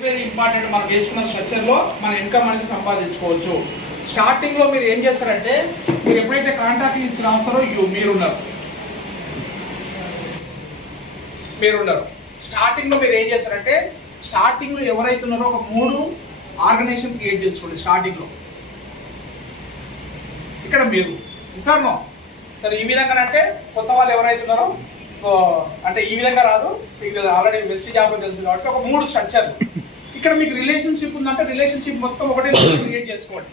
Very important. మనం వేసుకున్న structure లో మన ఇన్కమ్ అనేది సంపాదించుకోవచ్చు. స్టార్టింగ్ లో మీరు ఏం చేస్తారంటే, మీరు ఎప్పుడైతే కాంట్రాక్ట్ లిస్ట్ రాస్తారో మీరున్నారు స్టార్టింగ్ లో మీరు ఏం చేస్తారంటే, స్టార్టింగ్ లో ఎవరైతే ఉన్నారో ఒక 3 ఆర్గనైజేషన్ క్రియేట్ చేసుకోండి. స్టార్టింగ్ లో ఇక్కడ మీరు ఇస్తాను సరే ఈ విధంగానంటే కొత్త వాళ్ళు ఎవరైతే ఉన్నారో అంటే ఈ విధంగా రాదు, మీకు ఆల్రెడీ బెస్ట్ జాబ్ తెలుసు కాబట్టి ఒక 3 స్ట్రక్చర్లు. ఇక్కడ మీకు రిలేషన్షిప్ ఉందంటే రిలేషన్షిప్ మొత్తం ఒకటే క్రియేట్ చేసుకోండి.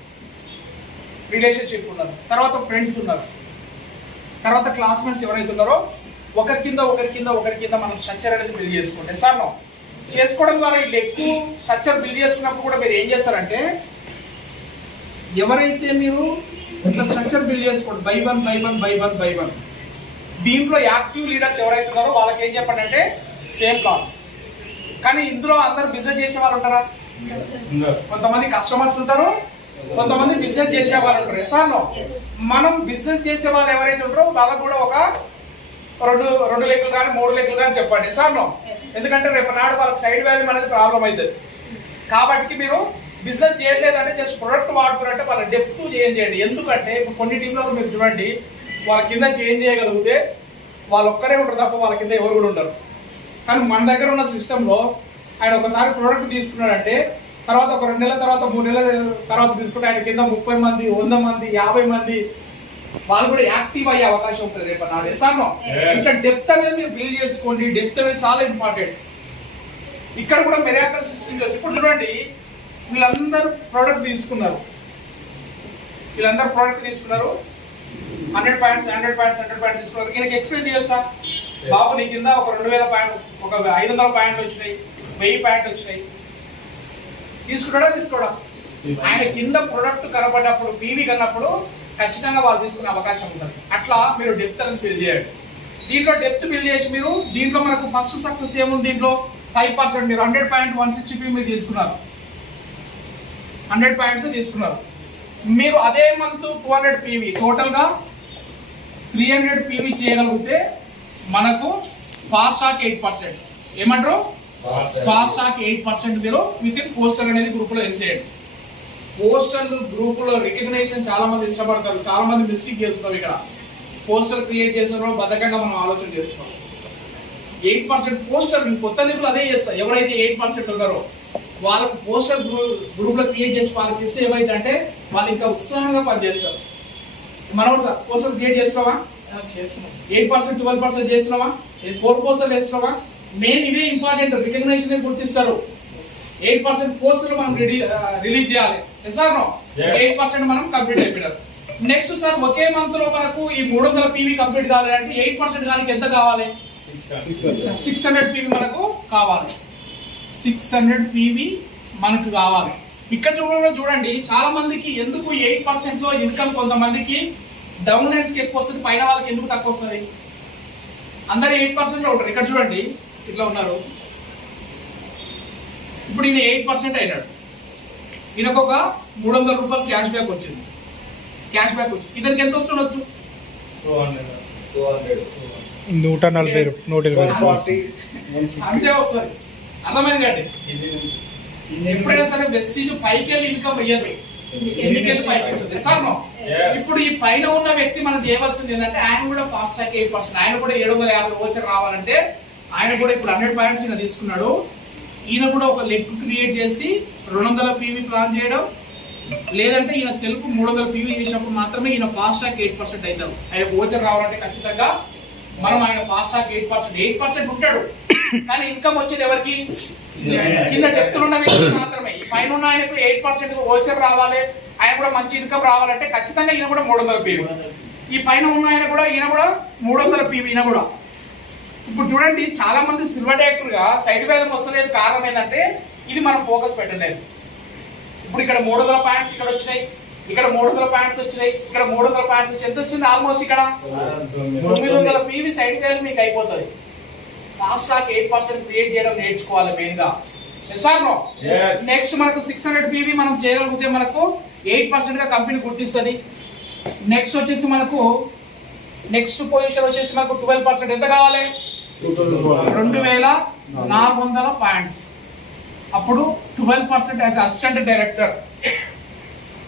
రిలేషన్షిప్ ఉన్నారు, తర్వాత ఫ్రెండ్స్ ఉన్నారు, తర్వాత క్లాస్మేట్స్ ఎవరైతే ఉన్నారో ఒకరి కింద మనం స్ట్రక్చర్ అనేది బిల్డ్ చేసుకోండి. సార్ చేసుకోవడం ద్వారా వీళ్ళు ఎక్కువ స్ట్రక్చర్ బిల్డ్ చేసుకున్నప్పుడు కూడా మీరు ఏం చేస్తారంటే, ఎవరైతే మీరు ఇట్లా స్ట్రక్చర్ బిల్డ్ చేసుకోండి బై వన్ దీంట్లో యాక్టివ్ లీడర్స్ ఎవరైతే ఉన్నారో వాళ్ళకి ఏం చెప్పండి అంటే సేమ్ కాల్. కానీ ఇందులో అందరు బిజినెస్ చేసే వాళ్ళు ఉంటారా? కొంతమంది కస్టమర్స్ ఉంటారు, కొంతమంది బిజినెస్ చేసే వాళ్ళు ఉంటారు. ఎసానో మనం బిజినెస్ చేసే వాళ్ళు ఎవరైతే ఉంటారో వాళ్ళకు కూడా ఒక 2 లెక్కలు కానీ 3 లెక్కలు కానీ చెప్పండి. ఎసానో ఎందుకంటే రేపు నాడు వాళ్ళకి సైడ్ వాల్యూ అనేది ప్రాబ్లం అవుతుంది. కాబట్టి మీరు బిజినెస్ చేయలేదంటే జస్ట్ ప్రొడక్ట్ వాడుకున్నట్టే వాళ్ళ డెప్త్ చేయండి. ఎందుకంటే ఇప్పుడు కొన్ని టీంలలో మీరు చూడండి, వాళ్ళ కింద చేంజ్ చేయగలిగితే వాళ్ళు ఒక్కరే ఉంటారు తప్ప వాళ్ళ కింద ఎవరు కూడా ఉండరు. కానీ మన దగ్గర ఉన్న సిస్టంలో ఆయన ఒకసారి ప్రోడక్ట్ తీసుకున్నాడంటే తర్వాత ఒక 2 నెలల తర్వాత 3 నెలల తర్వాత తీసుకుంటే ఆయన కింద 30 మంది 100 మంది 50 మంది వాళ్ళు కూడా యాక్టివ్ అయ్యే అవకాశం ఉంటుంది రేపు నాడు. ఎసానో ఇంకా డెప్త్ అనేది మీరు బిల్డ్ చేసుకోండి. డెప్త్ అనేది చాలా ఇంపార్టెంట్. ఇక్కడ కూడా మిరాకల్ సృష్టించవచ్చు. ఇప్పుడు చూడండి, వీళ్ళందరూ ప్రోడక్ట్ తీసుకున్నారు 100 పాయింట్స్ తీసుకున్నారు. ఈయనకి ఎక్స్ప్లెయిన్ చేయొచ్చా, బాబు నీ కింద ఒక 2000 పాయింట్ ఒక 500 పాయింట్లు వచ్చినాయి, 1000 పాయింట్లు వచ్చినాయి, తీసుకోవడా? ఆయన కింద ప్రొడక్ట్ కనబడ్డప్పుడు పీవీ కన్నప్పుడు ఖచ్చితంగా వాళ్ళు తీసుకునే అవకాశం ఉంటుంది. అట్లా మీరు డెప్త్ అనేది బిల్డ్ చేయండి. దీంట్లో డెప్త్ బిల్డ్ చేసి మీరు దీంట్లో మనకు ఫస్ట్ సక్సెస్ ఏముంది, దీంట్లో 5% మీరు 100 పాయింట్ 160 మీరు తీసుకున్నారు, 100 పాయింట్స్ తీసుకున్నారు. మీరు అదే మంత్ 200 పీవీ టోటల్ గా 300 పీవీ చేయగలిగితే మనకు ఫాస్ట్ టాక్ 8%. ఏమంటారు? ఫాస్ట్ టాక్ 8% మీరు విత్ ఇన్ పోస్టర్ అనేది గ్రూప్ లో వేసేయండి. పోస్టర్ గ్రూప్ లో రికగ్నైజేషన్ చాలా మంది ఇష్టపడతారు, చాలా మంది మిస్టేక్ చేస్తున్నారు. ఇక్కడ పోస్టర్ క్రియేట్ చేస్తున్నారో బద్ధకంగా మనం ఆలోచన చేస్తున్నాం. 8% పోస్టర్ కొత్త లింకులు అదే చేస్తారు. ఎవరైతే 8% ఉన్నారో వాళ్ళకు పోస్టర్ గ్రూప్ లో క్రియేట్ చేసి వాళ్ళకి ఇస్తే ఏమైందంటే వాళ్ళు ఇంకా ఉత్సాహంగా పనిచేస్తారు. మనం సార్ పోస్టర్ క్రియేట్ చేస్తున్నావా? చేస్తున్నాం. 8% 12% చేస్తున్నావా? 4% వేస్తున్నావా? మెయిన్ ఇవే ఇంపార్టెంట్. రికగ్నైజేషన్ గుర్తిస్తారు. 8% పోస్టర్లు మనం రిలీజ్ చేయాలి. సార్ 8% మనం కంప్లీట్ అయిపోయినారు. నెక్స్ట్ సార్ ఒకే మంత్ లో మనకు ఈ 300 పీవీ కంప్లీట్ కావాలంటే 8% దానికి ఎంత కావాలి? 600 పీవీ మనకు కావాలి. 600 పీవీ మనకు కావాలి. ఇక్కడ చూడండి చాలా మందికి ఎందుకు 8% లో ఇన్కమ్ కొంతమందికి డౌన్ లైన్స్ కి ఎక్కువ వస్తుంది, పైన వాళ్ళకి ఎందుకు తక్కువ వస్తుంది? అందరు 8% లో ఉంటారు. ఇక్కడ చూడండి ఇట్లా ఉన్నారు. ఇప్పుడు ఈయన 8% అయినాడు, ఈయనకు ఒక 300 రూపాయలు క్యాష్ బ్యాక్ వచ్చింది. ఇతనికి ఎంత వస్తుండొచ్చు? 140 అంతే వస్తుంది. అర్థమైంది కండి. ఎప్పుడైనా సరే వెస్టీజ్ పైకి వెళ్ళి ఇన్కమ్ ఇయ్యదు, ఎందుకెళ్ళి పైకి వస్తుంది సార్. ఇప్పుడు ఈ పైన ఉన్న వ్యక్తి మనం చేయవలసింది ఏంటంటే, ఆయన కూడా ఫాస్ట్ ట్రాక్ 8%, ఆయన కూడా 750 ఓచర్ రావాలంటే ఆయన కూడా ఇప్పుడు 100 పాయింట్స్ ఈయన తీసుకున్నాడు. ఈయన కూడా ఒక లెగ్ క్రియేట్ చేసి 200 పీవీ ప్లాన్ చేయడం, లేదంటే ఈయన సెల్ఫ్ 300 పీవీ చేసినప్పుడు మాత్రమే ఈయన ఫాస్ట్ ట్రాక్ 8% అవుతాడు. ఆయన ఓచర్ రావాలంటే ఖచ్చితంగా మనం ఆయన ఫాస్ట్ ట్రాక్ 8% ఉంటాడు. కానీ ఇన్కమ్ వచ్చేది ఎవరికి? కింద డెప్త్ ఉన్న వ్యక్తి మాత్రమే. ఈ పైన ఉన్న ఆయనకు 8% ఓచర్ రావాలి, ఆయన కూడా మంచి ఇన్కమ్ రావాలంటే ఖచ్చితంగా ఈయన కూడా 300 పీవీ. ఈ పైన ఉన్న ఈయన కూడా 300 పీవీ ఈయన కూడా. ఇప్పుడు చూడండి చాలా మంది సిల్వర్ డైరెక్టర్ గా సైడ్ వాల్యూమ్ వస్తలేదు. కారణం ఏంటంటే ఇది మనం ఫోకస్ పెట్టలేదు. ఇప్పుడు ఇక్కడ 300 పాయింట్స్ ఇక్కడ వచ్చినాయి, ఇక్కడ 300 పాయింట్స్ వచ్చినాయి, ఇక్కడ 300 పాయింట్స్ వచ్చి ఎంత వచ్చింది? ఆల్మోస్ట్ ఇక్కడ 900 పీవీ సైడ్ వాల్యూమ్ మీకు అయిపోతుంది. ఫాస్ట్ ట్రాక్ 8% క్రియేట్ చేయడం నేర్చుకోవాలి మెయిన్ గా. నెక్స్ట్ మనకు 600 పీవీ మనం చేయగలిగితే మనకు 8% గా కంపెనీ గుర్తిస్తుంది. నెక్స్ట్ వచ్చేసి మనకు నెక్స్ట్ పొజిషన్ వచ్చేసి మనకు 12% ఎంత కావాలి? 2400 పాయింట్స్. అప్పుడు 12% యాజ్ అసిస్టెంట్ డైరెక్టర్.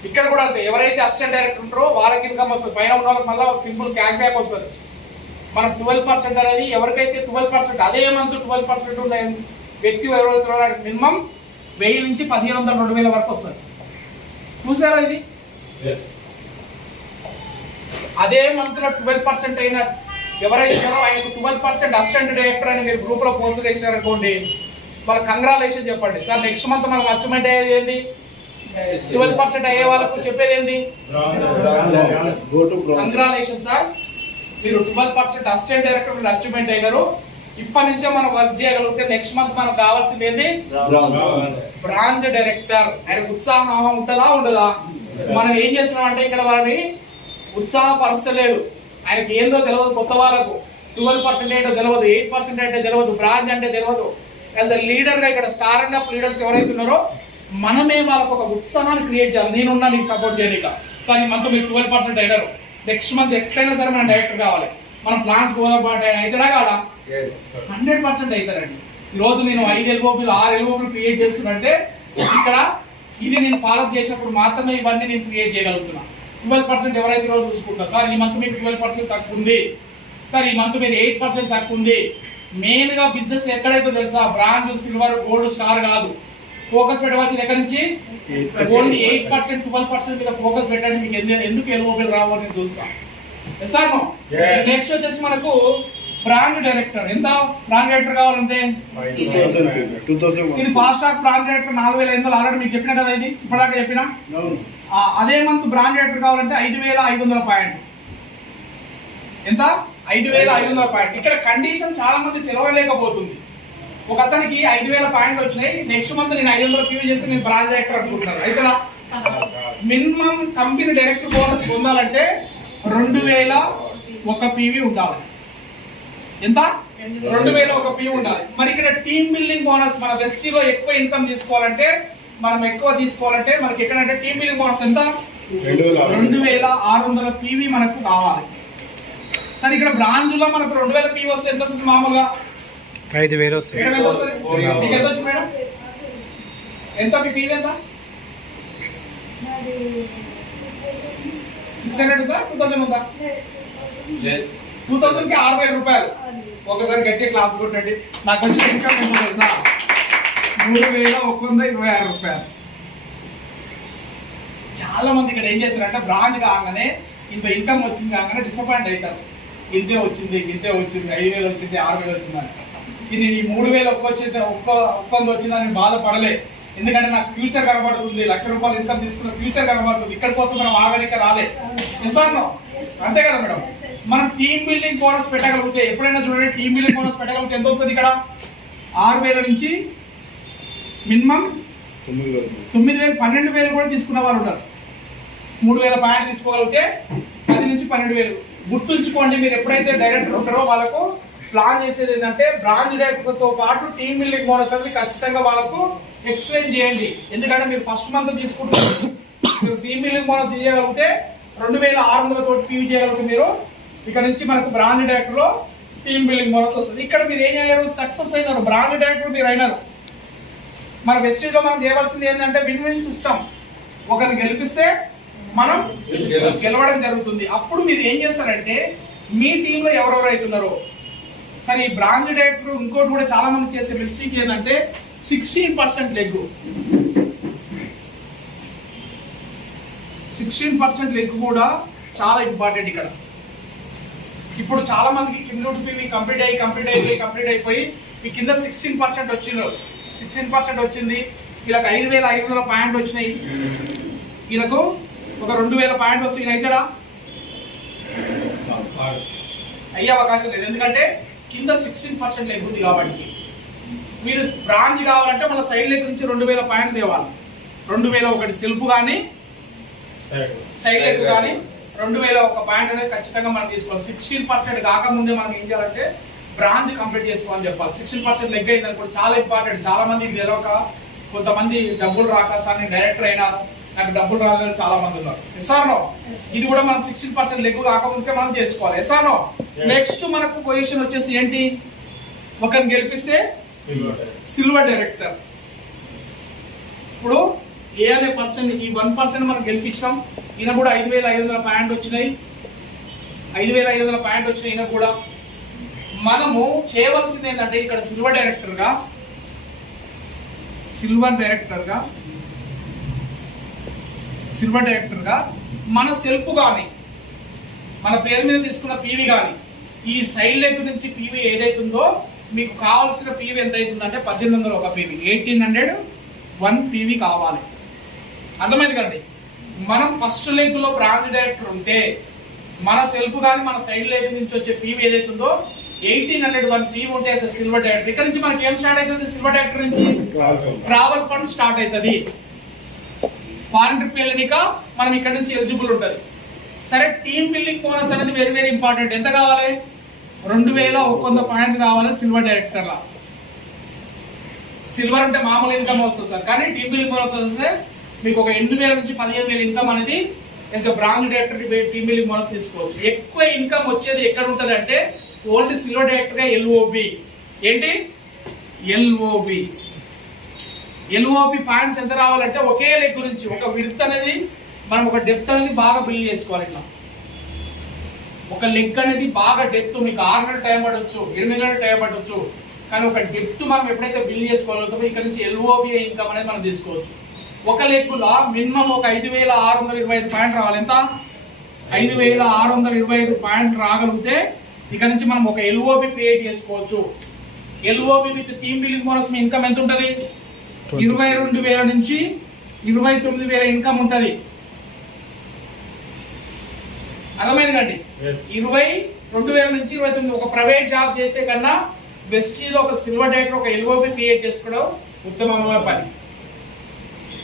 ఇక్కడ కూడా అంతే, ఎవరైతే అసిస్టెంట్ డైరెక్టర్ ఉంటారో వాళ్ళకి ఇన్కమ్ వస్తుంది, పైన ఉన్న వాళ్ళకి మళ్ళీ సింపుల్ క్యాష్ బ్యాక్ వస్తుంది. మనం 12% అనేది ఎవరికైతే 12% అదే మంత్ 12% ఉన్న వ్యక్తి ఎవరైతే మినిమం 1000 నుంచి 1500 2000 వరకు వస్తుంది. చూసారా ఇది? అదే మంత్ లో 12% అయిన ఎవరైతే ఆయనకు 12% అసిస్టెంట్ డైరెక్టర్ అని మీరు గ్రూప్ లో పోస్ట్ చేశారనుకోండి, వాళ్ళకి కంగ్రాచులేషన్ చెప్పండి. సార్ నెక్స్ట్ మంత్ మనకు అచీవ్మెంట్ అయ్యేది ఏంటి? 12% అయ్యే వాళ్ళకు చెప్పేది ఏంటి? కంగ్రాచులేషన్ సార్, మీరు 12% అసిస్టెంట్ డైరెక్టర్ మీరు అచీవ్మెంట్ అయ్యారు. ఇప్పటి నుంచే మనం వర్క్ చేయగలిగితే నెక్స్ట్ మంత్ మనకు కావాల్సింది ఏంటి? Branch director. ఆయన ఉత్సాహం ఉంటుందా ఉండదా? మనం ఏం చేస్తున్నాం అంటే ఇక్కడ వాళ్ళని ఉత్సాహపరచలేదు. ఆయనకి ఏందో తెలియదు, కొత్త వాళ్ళకు 12% ఏంటో తెలియదు, 8% అంటే తెలియదు, బ్రాంచ్ అంటే తెలియదు. యాజ్ అ లీడర్ గా ఇక్కడ స్టార్ అండ్ అప్ లీడర్స్ ఎవరైతే ఉన్నారో మనమే వాళ్ళకు ఒక ఉత్సాహాన్ని క్రియేట్ చేయాలి. నేనున్నా నీకు సపోర్ట్ చేయలేక, కానీ మంత్ మీరు 12% అయినారు, నెక్స్ట్ మంత్ ఎక్కడైనా సరే మన డైరెక్టర్ కావాలి. మనం ప్లాన్స్ గోదాపాటు అవుతాడా కాదా? 100% అవుతారండి. ఈ రోజు నేను 5 ఎల్ఓపీలు 6 ఎల్ఓపీలు క్రియేట్ చేస్తున్నంటే ఇక్కడ ఇది నేను ఫాలో చేసినప్పుడు మాత్రమే ఇవన్నీ నేను క్రియేట్ చేయగలుగుతున్నా. 12% ఎవరైతే రోజు చూసుకుంటారు, సార్ ఈ మంత్ మీకు 12% తక్కువ ఉంది, సార్ ఈ మంత్ మీరు 8% తక్కువ ఉంది. మెయిన్ గా బిజినెస్ ఎక్కడైతే తెలుసా, బ్రాంజ్ సిల్వర్ గోల్డ్ స్టార్ కాదు. ఫోకస్ పెట్టవలసింది ఎక్కడి నుంచి? ఓన్లీ 8% 12% మీద ఫోకస్ పెట్టండి. మీకు ఎందుకు ఎల్ఓపీలు రావు అని చూస్తాను. నెక్స్ట్ వచ్చేసి మనకు బ్రాండ్ డైరెక్టర్. ఎంత బ్రాండ్ డైరెక్టర్ కావాలంటే ఇది fast track brand director 4500 already మీకు చెప్పినా కదా, ఇది ఇప్పటిదాకా చెప్పినా. అదే మంత్ బ్రాండ్ డైరెక్టర్ కావాలంటే 5500 పాయింట్. ఎంత? 5500 పాయింట్. ఇక్కడ కండిషన్ చాలా మంది తెలవలేకపోతుంది. ఒక అతనికి 5000 పాయింట్లు వచ్చినాయి, నెక్స్ట్ మంత్ నేను 500 పీవీ చేసి నేను బ్రాంచ్ డైరెక్టర్ అనుకుంటున్నాను. అయితే మినిమం కంపెనీ డైరెక్టర్ బోనస్ పొందాలంటే 2001 పీవీ ఉండాలి. ఎంత? 2001 పీవీ ఉండాలి. మరి ఇక్కడ టీమ్ బిల్డింగ్ బోనస్ మన వెస్టీలో ఎక్కువ ఇన్కమ్ తీసుకోవాలంటే, మనం ఎక్కువ తీసుకోవాలంటే మనకి ఎక్కడంటే టీమ్ బిల్డింగ్ బోనస్ ఎంత? 2600 పీవీ మనకు కావాలి. సరే ఇక్కడ బ్రాంచ్ లో మనకు 2000 పీవీ వస్తే ఎంత వస్తుంది? మామూలుగా 5000 వస్తుంది. ఎంత వచ్చింది మేడం? ఎంత మీ పీవీ ఎంత? 600 ఉందా? 2000 ఉందా? 2000 కి 6000 రూపాయలు. ఒకసారి గట్టి క్లాస్ కొట్టండి. నాకు వచ్చిన ఇన్కమ్ ఎంత తెలుసా? 3126 రూపాయలు. చాలా మంది ఇక్కడ ఏం చేస్తారంటే బ్రాంచ్ కాగానే ఇంత ఇన్కమ్ వచ్చింది కాగానే డిసప్పాయింట్ అవుతారు. ఇంతే వచ్చింది 5000 వచ్చింది 6000 వచ్చిందని. ఇది ఈ 3000 ఒక్కొంది వచ్చిందని బాధపడలే. ఎందుకంటే నాకు ఫ్యూచర్ కనబడుతుంది, 1,00,000 రూపాయలు ఇన్కమ్ తీసుకున్న ఫ్యూచర్ కనబడుతుంది. ఇక్కడ కోసం మనం ఆగనిక రాలే. అంతే కదా మేడం? మనం టీమ్ బిల్డింగ్ బోనస్ పెట్టగలిగితే, ఎప్పుడైనా చూడండి టీమ్ బిల్డింగ్ బోనస్ పెట్టగలిగితే ఎంత వస్తుంది? ఇక్కడ 6000 నుంచి మినిమం 9000 12,000 కూడా తీసుకున్న వాళ్ళు ఉన్నారు. 3000 పాయింట్ తీసుకోగలిగితే 10 నుంచి 12,000. గుర్తుంచుకోండి, మీరు ఎప్పుడైతే డైరెక్టర్ ఉంటారో వాళ్ళకు ప్లాన్ చేసేది ఏంటంటే బ్రాంచ్ డైరెక్టర్ తో పాటు టీమ్ బిల్డింగ్ బోనస్ అనేది ఖచ్చితంగా వాళ్ళకు ఎక్స్ప్లెయిన్ చేయండి. ఎందుకంటే మీరు ఫస్ట్ మంత్ తీసుకుంటున్నారు, మీరు టీమ్ బిల్డింగ్ బోనస్ తీయగలిగితే 2600 తోటి పీవీ చేయగలిగితే మీరు ఇక్కడ నుంచి మనకు బ్రాంచ్ డైరెక్టర్ లో టీమ్ బిల్డింగ్ బోనస్ వస్తుంది. ఇక్కడ మీరు ఏం అయ్యారు? సక్సెస్ అయినారు, బ్రాంచ్ డైరెక్టర్ మీరు అయినారు. మన వెస్టీజ్ లో మనం చేయవలసింది ఏంటంటే విన్ విన్ సిస్టమ్. ఒకరిని గెలిపిస్తే మనం గెలవడం జరుగుతుంది. అప్పుడు మీరు ఏం చేస్తారంటే మీ టీంలో ఎవరెవరు అవుతున్నారో, సరే ఈ బ్రాంచ్ డైరెక్టర్ ఇంకోటి కూడా చాలా మంది చేసే మిస్టేక్ ఏంటంటే 16% లెగ్గు. 16% లెగ్ కూడా చాలా ఇంపార్టెంట్ ఇక్కడ. ఇప్పుడు చాలా మందికి క్యూములేటివ్ పీవీ కంప్లీట్ అయిపోయి మీ కింద 16% వచ్చినారు. 16% వచ్చింది. వీళ్ళకి 5500 పాయింట్లు వచ్చినాయి. వీళ్ళకు ఒక 2000 పాయింట్లు వస్తాయి. అవుతాడా? అయ్యే అవకాశం లేదు. ఎందుకంటే కింద 16% లెగ్ ఉంది కాబట్టి. మీరు బ్రాంచ్ కావాలంటే మన సైడ్ లెగ్ నుంచి 2000 పాయింట్లు తేవాలి. 2000 ఒకటి సెల్ఫ్ కానీ సైడ్ లెగ్ కానీ 2001 పాయింట్ అనేది ఖచ్చితంగా మనం తీసుకోవాలి. 16% కాకముందే మనం ఏం చేయాలంటే బ్రాంచ్ కంప్లీట్ చేసుకోవాలని చెప్పాలి. 16% లెగ్ అయింది అనుకోండి, చాలా ఇంపార్టెంట్. చాలా మందికి తెలియక, కొంతమంది డబ్బులు రాక సార్ నేను డైరెక్టర్ అయినాను నాకు డబ్బులు రాలేదు చాలా మంది ఉన్నారు. ఎస్ఆర్నో ఇది కూడా మనం 16% లెగ్ కాకముందే మనం చేసుకోవాలి. ఎస్ఆర్నో నెక్స్ట్ మనకు పొజిషన్ వచ్చేసి ఏంటి? ఒకరిని గెలిపిస్తే సిల్వర్ డైరెక్టర్. ఏ అనే పర్సన్, ఈ 1% మనం గెలిపించాం. ఈయన కూడా 5,500 పాయింట్ వచ్చినాయి, 5,500 పాయింట్ వచ్చినాయి. ఈయన కూడా మనము చేయవలసింది ఏంటంటే ఇక్కడ సిల్వర్ డైరెక్టర్గా మన సెల్ఫ్ కానీ మన పేరు మీద తీసుకున్న పీవీ కానీ ఈ సైడ్ లెగ్ నుంచి పీవీ ఏదైతుందో మీకు కావాల్సిన పీవీ ఎంత అవుతుందంటే 1800 ఒక పీవీ, 1800 1 పీవీ కావాలి. అర్థమైంది కదండి. మనం ఫస్ట్ లెగ్ లో బ్రాంచ్ డైరెక్టర్ ఉంటే మన సెల్ఫ్ కానీ మన సైడ్ లెగ్ నుంచి వచ్చే పీవీ ఏదైతుందో 1800 1 పీవీ ఉంటే సిల్వర్ డైరెక్టర్. ఇక్కడ నుంచి మనకి ఏం స్టార్ట్ అవుతుంది? సిల్వర్ డైరెక్టర్ నుంచి ట్రావెల్ ఫండ్ స్టార్ట్ అవుతుంది. ఫారెన్ ట్రిప్ వెళ్ళనిక మనం ఇక్కడ నుంచి ఎలిజిబుల్ ఉంటుంది. సరే, టీమ్ బిల్డింగ్ బోనస్ అనేది వెరీ వెరీ ఇంపార్టెంట్. ఎంత కావాలి? 2,100 పాయింట్ కావాలి సిల్వర్ డైరెక్టర్లా. సిల్వర్ అంటే మామూలు ఇన్కమ్ వస్తుంది సార్, కానీ టీమ్ బిల్డింగ్ బోనస్ వస్తే మీకు ఒక 8,000 నుంచి 15,000 ఇన్కమ్ అనేది branch director team building bonus తీసుకోవచ్చు. ఎక్కువ ఇన్కమ్ వచ్చేది ఎక్కడ ఉంటుంది అంటే ఓన్లీ సిల్వర్ డైరెక్టర్ గా ఎల్ఓబి. ఏంటి? ఎల్ఓబి పాయింట్స్ ఎంత రావాలంటే ఒకే లెగ్ గురించి ఒక విడ్త్ అనేది మనం ఒక డెప్త్ అనేది బాగా బిల్డ్ చేసుకోవాలి. ఇట్లా ఒక లెగ్ అనేది బాగా డెప్త్ మీకు 6 నెలలు టైం పడవచ్చు, 8 నెలలు టైం పడవచ్చు, కానీ ఒక డెప్త్ మనం ఎప్పుడైతే బిల్డ్ చేసుకోగలుగుతామో ఇక్కడ నుంచి ఎల్ఓబి ఇన్కమ్ అనేది మనం తీసుకోవచ్చు. ఒక లెగ్గులో మినిమం ఒక 5,625 పాయింట్ రావాలి. ఎంత? 5,625 పాయింట్ రాగలిగితే ఇక్కడ నుంచి మనం ఒక ఎల్ఓబి క్రియేట్ చేసుకోవచ్చు. LOB with team building bonus me income ఎంత ఉంటుంది? 22,000 నుంచి 29,000 ఇన్కమ్ ఉంటుంది. అర్థమైందండి. 22,000 నుంచి 29,000 ఒక ప్రైవేట్ జాబ్ చేసే కన్నా వెస్టీలో ఒక సిల్వర్ డైరెక్టర్ ఒక ఎల్ఓబి క్రియేట్ చేసుకోవడం ఉత్తమమైన పని.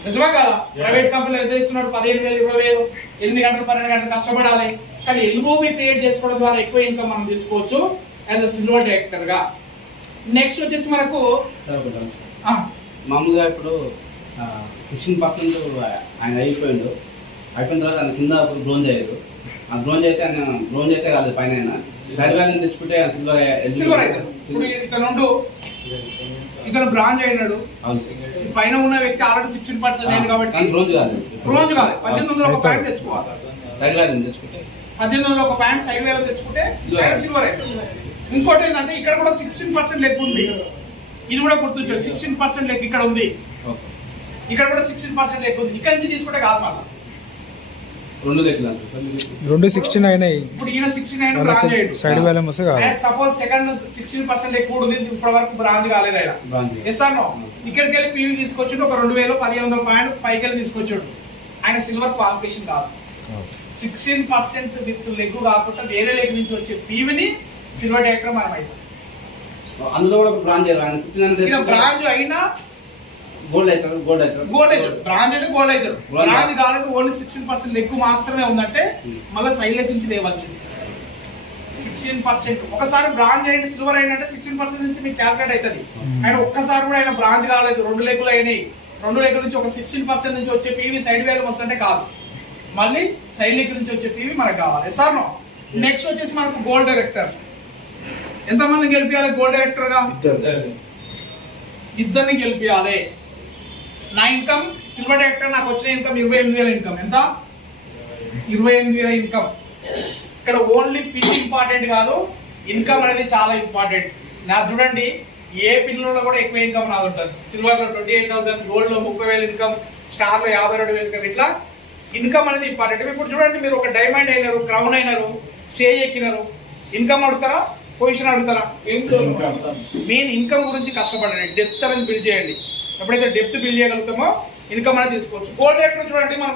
నిజమే కదా? ప్రైవేట్ కంపెనీలు ఎంత ఇస్తున్నాడు? 15,000 20,000, 8 గంటలు 12 గంటలు కష్టపడాలి, కానీ ఎల్ఓబి క్రియేట్ చేసుకోవడం ద్వారా ఎక్కువ ఇన్కమ్ మనం తీసుకోవచ్చు యాజ్ అ సిల్వర్ డైరెక్టర్ గా. నెక్స్ట్ వచ్చేసి మనకు మామూలుగా ఇప్పుడు 16% ఆయన అయిపోయిన తర్వాత ఆయన కింద బ్రోంజ్ అయ్యారు. ఆ బ్రోంజ్ అయితే కాదు, పైన సైడ్ వ్యాల్యూ తెచ్చుకుంటే సిల్వర్ అవుతాడు. ఇప్పుడు ఇతను బ్రాంజ్ అయినాడు, పైన ఉన్న వ్యక్తి ఆల్రెడీ 16% అయింది కాబట్టి బ్రోంజ్ కాదు, 1800 ఒక పాయింట్ తెచ్చుకోవాలి. సైడ్ వ్యాల్యూ తెచ్చుకుంటే 1800 ఒక పాయింట్ సైడ్ వ్యాల్యూ తెచ్చుకుంటే సిల్వర్ అవుతుంది. ఇంకోటి ఏంటంటే ఇక్కడ కూడా 16% లెగ్ ఉంది, ఇది కూడా గుర్తుంచారు. 16% లెగ్ ఇక్కడ ఉంది, ఇక్కడ కూడా 16% లెగ్ ఉంది. ఇక్కడ నుంచి తీసుకుంటే కాదు, మళ్ళీ 2 16 అయినాయి. ఇప్పుడు ఈయన 69 బ్రాంజ్ అయ్యాడు. సైడ్ వ్యాల్యూ వస్తే కాదు. సపోజ్ సెకండ్ 16% లెగ్ కూడా ఉంది, ఇప్పటి వరకు బ్రాంజ్ కాలేదు ఆయన. Yes or no? ఇక్కడికి వెళ్ళి పీవీ తీసుకొచ్చాడు, ఒక 2,000-1,500 పాయింట్ పైకి వెళ్ళి తీసుకొచ్చాడు. ఆయన సిల్వర్ క్వాలిఫికేషన్ కాదు. 16% విత్ లెగ్ కాకుండా వేరే లెగ్ నుంచి వచ్చే పీవీని సిల్వర్ డైరెక్టర్ మనం అవుతాం. అందులో కూడా బ్రాంజ్ బ్రాంజ్ అయినా గోల్డ్ అవుతాడు. బ్రాంజ్ అయితే గోల్డ్ అవుతాడు. బ్రాంజ్ కాలేదు, ఓన్లీ 16% లెగ్ మాత్రమే ఉందంటే మళ్ళీ సైడ్ లెగ్ నుంచి లేవాల్సింది 16%. ఒకసారి బ్రాంజ్ అయింది సిల్వర్ అయిందంటే 16% నుంచి మీకు క్యాల్కులేట్ అవుతుంది. ఆయన ఒక్కసారి కూడా ఆయన బ్రాంజ్ కాలేదు, 2 లెగ్గులు అయినాయి, 2 లెగ్గుల నుంచి ఒక 16% నుంచి వచ్చే పీవీ సైడ్ వాల్యూ వస్తుంటే కాదు, మళ్ళీ సైడ్ లెగ్ నుంచి వచ్చే పీవీ మనకు కావాలి. SR no? నెక్స్ట్ వచ్చేసి మనకు గోల్డ్ డైరెక్టర్. ఎంతమంది గెలిపించాలి గోల్డ్ డైరెక్టర్ గా? ఇద్దరిని గెలిపించాలి. నా ఇన్కమ్ సిల్వర్ డైరెక్టర్ నాకు వచ్చిన ఇన్కమ్ 28,000 ఇన్కమ్. ఎంత? 28,000 ఇన్కమ్. ఇక్కడ ఓన్లీ పిన్ ఇంపార్టెంట్ కాదు, ఇన్కమ్ అనేది చాలా ఇంపార్టెంట్. నా చూడండి, ఏ పిన్లో కూడా ఎక్కువ ఇన్కమ్ నాది ఉంటుంది. సిల్వర్ లో 28,000, గోల్డ్ లో 30,000 ఇన్కమ్, స్టార్ లో 52,000 ఇన్కమ్. ఇట్లా ఇన్కమ్ అనేది ఇంపార్టెంట్. ఇప్పుడు చూడండి, మీరు ఒక డైమండ్ అయినారు, క్రౌన్ అయినారు, స్టేజ్ ఎక్కినారు, ఇన్కమ్ అడుగుతారా, పొజిషన్ అడుగుతారా? మెయిన్ ఇన్కమ్ గురించి కష్టపడండి, డెప్త్ అనేది బిల్డ్ చేయండి. ఎప్పుడైతే డెప్త్ బిల్డ్ చేయగలుగుతామో ఇన్కమ్ అనేది తీసుకోవచ్చు. గోల్డ్ డైరెక్టర్ చూడండి, మనం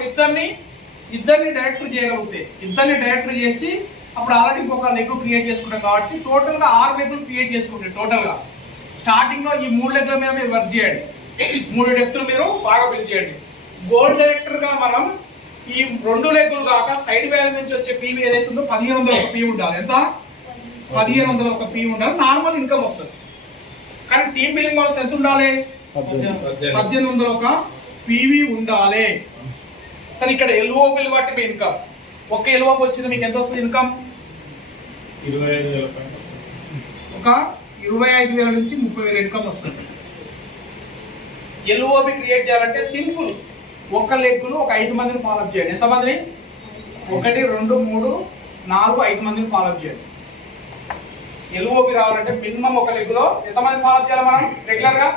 ఇద్దరిని డైరెక్టర్ చేయగలిగితే, ఇద్దరిని డైరెక్టర్ చేసి అప్పుడు ఆల్రెడీ ఇంకొక లెగ్ క్రియేట్ చేసుకుంటాం కాబట్టి టోటల్ గా 6 లెగ్లు క్రియేట్ చేసుకుంటాం. టోటల్ గా స్టార్టింగ్ లో ఈ 3 లెగ్ల మీద మీరు వర్క్ చేయండి, 3 డెప్త్లు మీరు బాగా బిల్డ్ చేయండి. గోల్డ్ డైరెక్టర్ గా మనం ఈ 2 లెగ్గులు కాక సైడ్ వాల్యూ నుంచి వచ్చే పీవీ ఏదైతే ఉందో 1,500 ఒక పీవీ ఉండాలి. ఎంత? 1,500 ఒక పీవీ ఉండాలి. నార్మల్ ఇన్కమ్ వస్తుంది. కానీ టీమ్ బిల్డింగ్ బోనస్ ఎంత ఉండాలి? 1,800 ఒక పీవీ ఉండాలి. సరే, ఇక్కడ ఎల్ఓబిలు బట్టి మీ ఇన్కమ్, ఒక ఎల్ఓబి వచ్చింది మీకు ఎంత వస్తుంది ఇన్కమ్? 25,000 ఒక 25,000 నుంచి 30,000 ఇన్కమ్ వస్తుంది. ఎల్ఓబి క్రియేట్ చేయాలంటే సింపుల్, ఒక్క లెగ్గులు ఒక 5 మందిని ఫాలో చేయండి. ఎంతమందిని? 1 2 3 4 5 మందిని ఫాలో చేయండి. ఎల్ఓపి రావాలంటే మినిమం ఒక లెగ్గులో ఎంతమంది ఫాలో చేయాలి? మనం రెగ్యులర్ గా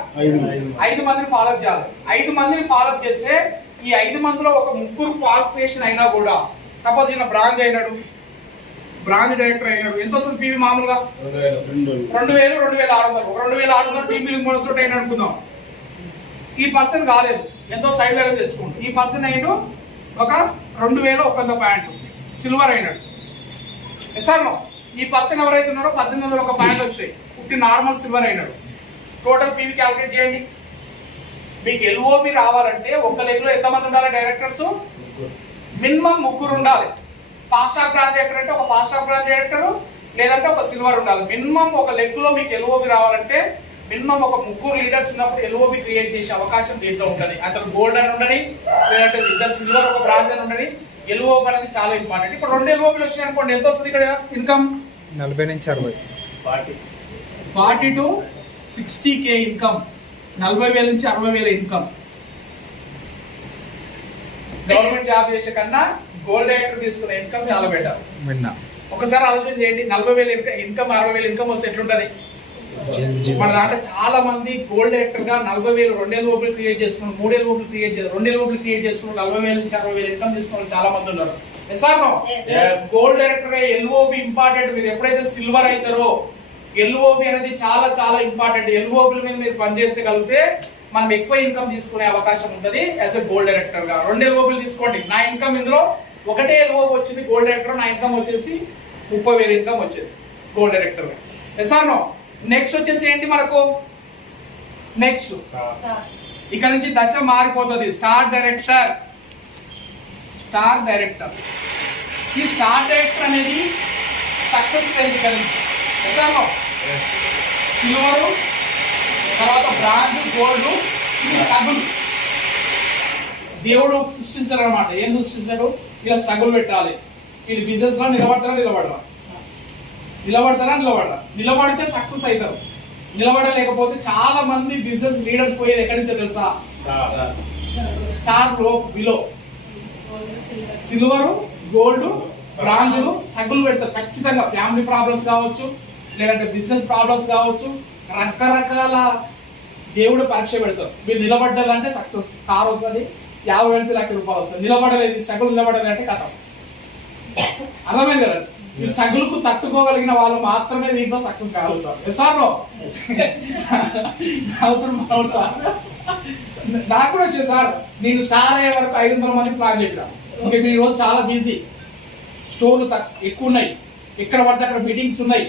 5 మందిని ఫాలో చేయాలి. 5 మందిని ఫాలో చేస్తే ఈ 5 మందిలో ఒక 3 క్వాలిఫికేషన్ అయినా కూడా, సపోజ్ ఈయన బ్రాంచ్ అయినాడు, బ్రాంచ్ డైరెక్టర్ అయినాడు, ఎంత వస్తుంది పీవీ మామూలుగా? 2000 2600. 2600 టీమ్ బిల్లింగ్ బోనస్ తోటి అయినా అనుకుందాం. ఈ పర్సన్ కాలేదు, ఎంతో సైడ్ వేలకు తెచ్చుకోండి. ఈ పర్సన్ అయ్యిండు ఒక 2100 పాయింట్ సిల్వర్ అయినాడు. సార్ ఈ పర్సన్ ఎవరైతే ఉన్నారో 1801 పాయింట్ వచ్చాయి, పుట్టి నార్మల్ సిల్వర్ అయినాడు. టోటల్ పీవీ క్యాలిక్యులేట్ చేయండి. మీకు ఎల్ఓపి రావాలంటే ఒక లెగ్లో ఎంతమంది ఉండాలి? డైరెక్టర్స్ మినిమం 3 ఉండాలి. ఫాస్ట్ స్టార్ బ్రాంచ్ డైరెక్టర్ అంటే ఒక ఫాస్ట్ స్టార్ బ్రాంచ్ డైరెక్టర్, లేదంటే ఒక సిల్వర్ ఉండాలి. మినిమం ఒక లెగ్లో మీకు ఎల్ఓపి రావాలంటే మినిమం ఒక 3 లీడర్స్ ఉన్నప్పుడు ఎల్ఓపి క్రియేట్ చేసే అవకాశం దీంట్లో ఉంటుంది. అతను గోల్డ్ అని ఉండని, లేదంటే 2 సిల్వర్ ఒక బ్రాంచ్ అని ఉండని. ఎల్ఓపి అనేది చాలా ఇంపార్టెంట్. ఇప్పుడు 2 ఎల్ఓపీలు వచ్చినాయి అనుకోండి, ఎంత వస్తుంది ఇక్కడ ఇన్కమ్? 40 నుంచి 60, 40 to 60K ఇన్కమ్. 40,000 నుంచి 60,000 ఇన్కమ్. గవర్నమెంట్ జాబ్ చేసే కన్నా గోల్డ్ డైరెక్టర్ తీసుకునే ఇన్కమ్ చాలా బెటర్. ఒకసారి ఆలోచన చేయండి, 40,000 ఇన్కమ్ 60,000 ఇన్కమ్ వస్తే ఎట్లుంటది? మన దాంట్లో చాలా మంది గోల్డ్ డైరెక్టర్ గా 40,000 2 ఎల్ఓపీలు క్రియేట్ చేసుకున్నారు, 3 ఎల్ఓపీలు క్రియేట్ చేస్తారు, 2 ఎల్ఓపీలు క్రియేట్ చేసుకున్నారు, 40,000 నుంచి 60,000 ఇన్కమ్ తీసుకున్న చాలా మంది ఉన్నారు. గోల్డ్ డైరెక్టర్ గా ఎల్ఓపి ఇంపార్టెంట్. మీరు ఎప్పుడైతే సిల్వర్ అవుతారో ఎల్ఓపి అనేది చాలా చాలా ఇంపార్టెంట్. ఎల్ఓపి మీద మీరు పనిచేయగలిగితే మనం ఎక్కువ ఇన్కమ్ తీసుకునే అవకాశం ఉంటుంది యాజ్ ఎ గోల్డ్ డైరెక్టర్ గా. 2 ఎల్ఓపీలు తీసుకోండి. నా ఇన్కమ్ ఇందులో ఒకటే ఎల్ఓపి వచ్చింది గోల్డ్ డైరెక్టర్, నా ఇన్కమ్ వచ్చేసి 30,000 ఇన్కమ్ వచ్చేది గోల్డ్ డైరెక్టర్ గా. Yes or no? నెక్స్ట్ వచ్చేసి ఏంటి మనకు? నెక్స్ట్ ఇక్కడ నుంచి దశ మారిపోతుంది. Star director. Star director. ఈ స్టార్ డైరెక్టర్ అనేది సక్సెస్ రేంజ్ ఇక్కడ నుంచి. సిల్వర్, తర్వాత బ్రాంజ్, గోల్డ్, ఇది స్ట్రగుల్. దేవుడు సృష్టించాడు అనమాట. ఏం సృష్టించాడు? ఇలా స్ట్రగుల్ పెట్టాలి. ఇది బిజినెస్ లో నిలబడతారా నిలబడరా, నిలబడతారా నిలబడరా. నిలబడితే సక్సెస్ అవుతారు. నిలబడలేకపోతే చాలా మంది బిజినెస్ లీడర్స్ పోయేది ఎక్కడి నుంచో తెలుసా? స్టార్ లో బిలో సిల్వర్, గోల్డ్, బ్రాంజ్లు స్ట్రగుల్ పెడతారు ఖచ్చితంగా. ఫ్యామిలీ ప్రాబ్లమ్స్ కావచ్చు, లేదంటే బిజినెస్ ప్రాబ్లమ్స్ కావచ్చు, రకరకాల దేవుడు పరీక్ష పెడతారు. మీరు నిలబడ్డారంటే సక్సెస్. కార్ వస్తుంది, 50,000 లక్షల రూపాయలు వస్తుంది. నిలబడలేదు, స్ట్రగుల్ నిలబడాలంటే కథం. అర్థమైంది కదా? ఈ స్ట్రగుల్ కు తట్టుకోగలిగిన వాళ్ళు మాత్రమే దీంట్లో సక్సెస్ కాగలుగుతారు. సార్ నాకు కూడా వచ్చేది సార్, నేను స్టార్ అయ్యే వరకు 500 మంది ప్లాన్ చేశాను. ఓకే, మీ రోజు చాలా బిజీ, స్టోర్లు ఎక్కువ ఉన్నాయి, ఎక్కడ పడితే అక్కడ మీటింగ్స్ ఉన్నాయి.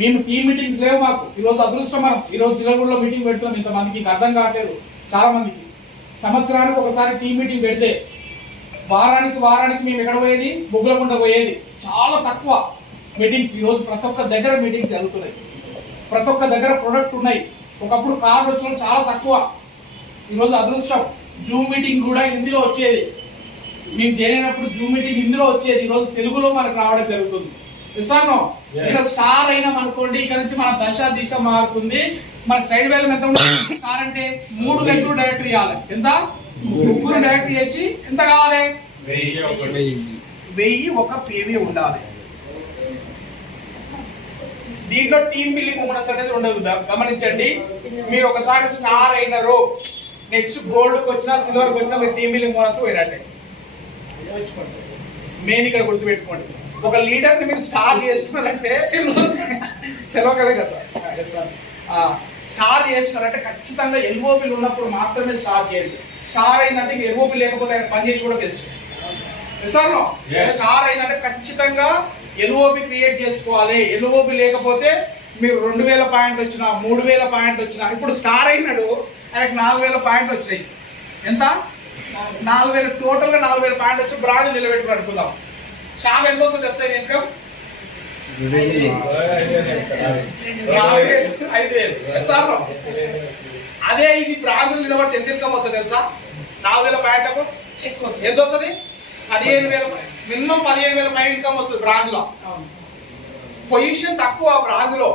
మేము టీమ్ మీటింగ్స్ లేవు మాకు. ఈరోజు అదృష్టం మనం ఈరోజు జిల్లగూడలో మీటింగ్ పెడుతున్నాం. ఇంతమందికి అర్థం కావట్లేదు చాలా మందికి. సంవత్సరానికి ఒకసారి టీమ్ మీటింగ్ పెడితే వారానికి మేము ఎక్కడ పోయేది? బొగ్గులకుంట పోయేది. చాలా తక్కువ మీటింగ్స్. ఈరోజు ప్రతి ఒక్క దగ్గర మీటింగ్స్ జరుగుతున్నాయి, ప్రతి ఒక్క దగ్గర ప్రొడక్ట్ ఉన్నాయి. ఒకప్పుడు కార్లు వచ్చిన చాలా తక్కువ. ఈరోజు అదృష్టం, జూమ్ మీటింగ్ కూడా హిందీలో వచ్చేది. మేము చేయనప్పుడు జూమ్ మీటింగ్ హిందీలో వచ్చేది. ఈరోజు తెలుగులో మనకు రావడం జరుగుతుంది. ఇక్కడ స్టార్ అయినాం అనుకోండి, ఇక్కడ నుంచి మన దశ దిశ మారుతుంది. మనకి సైడ్ వేలం ఎంత ఉంటుంది? స్టార్ అంటే 3 గంటలు డైరెక్ట్ ఇవ్వాలి. ఎంత? 3 డైరెక్ట్ చేసి ఎంత కావాలి? 1001 పీవీ ఉండాలి. దీంట్లో టీమ్ బిల్లింగ్ బోనస్ అనేది ఉండదు. గమనించండి, మీరు ఒకసారి స్టార్ అయినారు, నెక్స్ట్ గోల్డ్ కి వచ్చినా సిల్వర్ కి వచ్చినా మీరు టీమ్ బిల్లింగ్ బోనస్ పోయినట్టే. మెయిన్ ఇక్కడ గుర్తుపెట్టుకోండి, ఒక లీడర్ ని మీరు స్టార్ చేస్తున్నారంటే తెలియకలే కదా సార్. స్టార్ చేస్తున్నారంటే ఖచ్చితంగా ఎల్ఓపీలు ఉన్నప్పుడు మాత్రమే స్టార్ చేయండి. స్టార్ అయిందంటే ఎల్ఓపీ లేకపోతే ఆయన పని చేసి కూడా బెస్ట్. స్టార్ అయిందంటే ఖచ్చితంగా ఎల్ఓపి క్రియేట్ చేసుకోవాలి. ఎల్ఓపి లేకపోతే మీరు 2,000 పాయింట్లు వచ్చినా 3,000 పాయింట్లు వచ్చినా, ఇప్పుడు స్టార్ అయినాడు ఆయనకు 4,000 పాయింట్లు వచ్చినాయి. ఎంత? 4,000 టోటల్ గా 4,000 పాయింట్లు వచ్చి బ్రాంజ్ నిలబెట్టుకుని అనుకుందాం. స్టార్ ఎంత వస్తుంది తెలుసా ఇన్కమ్? 5,000. అదే ఇది బ్రాంజ్ నిలబట్టి ఎంత ఇన్కమ్ వస్తుంది తెలుసా? 4,000 పాయింట్లకు ఎంత వస్తుంది? 15,000. మినిమం 15,000 పై ఇన్కమ్ వస్తుంది బ్రాంజ్ లో. పొజిషన్ తక్కువ బ్రాంజ్ లో,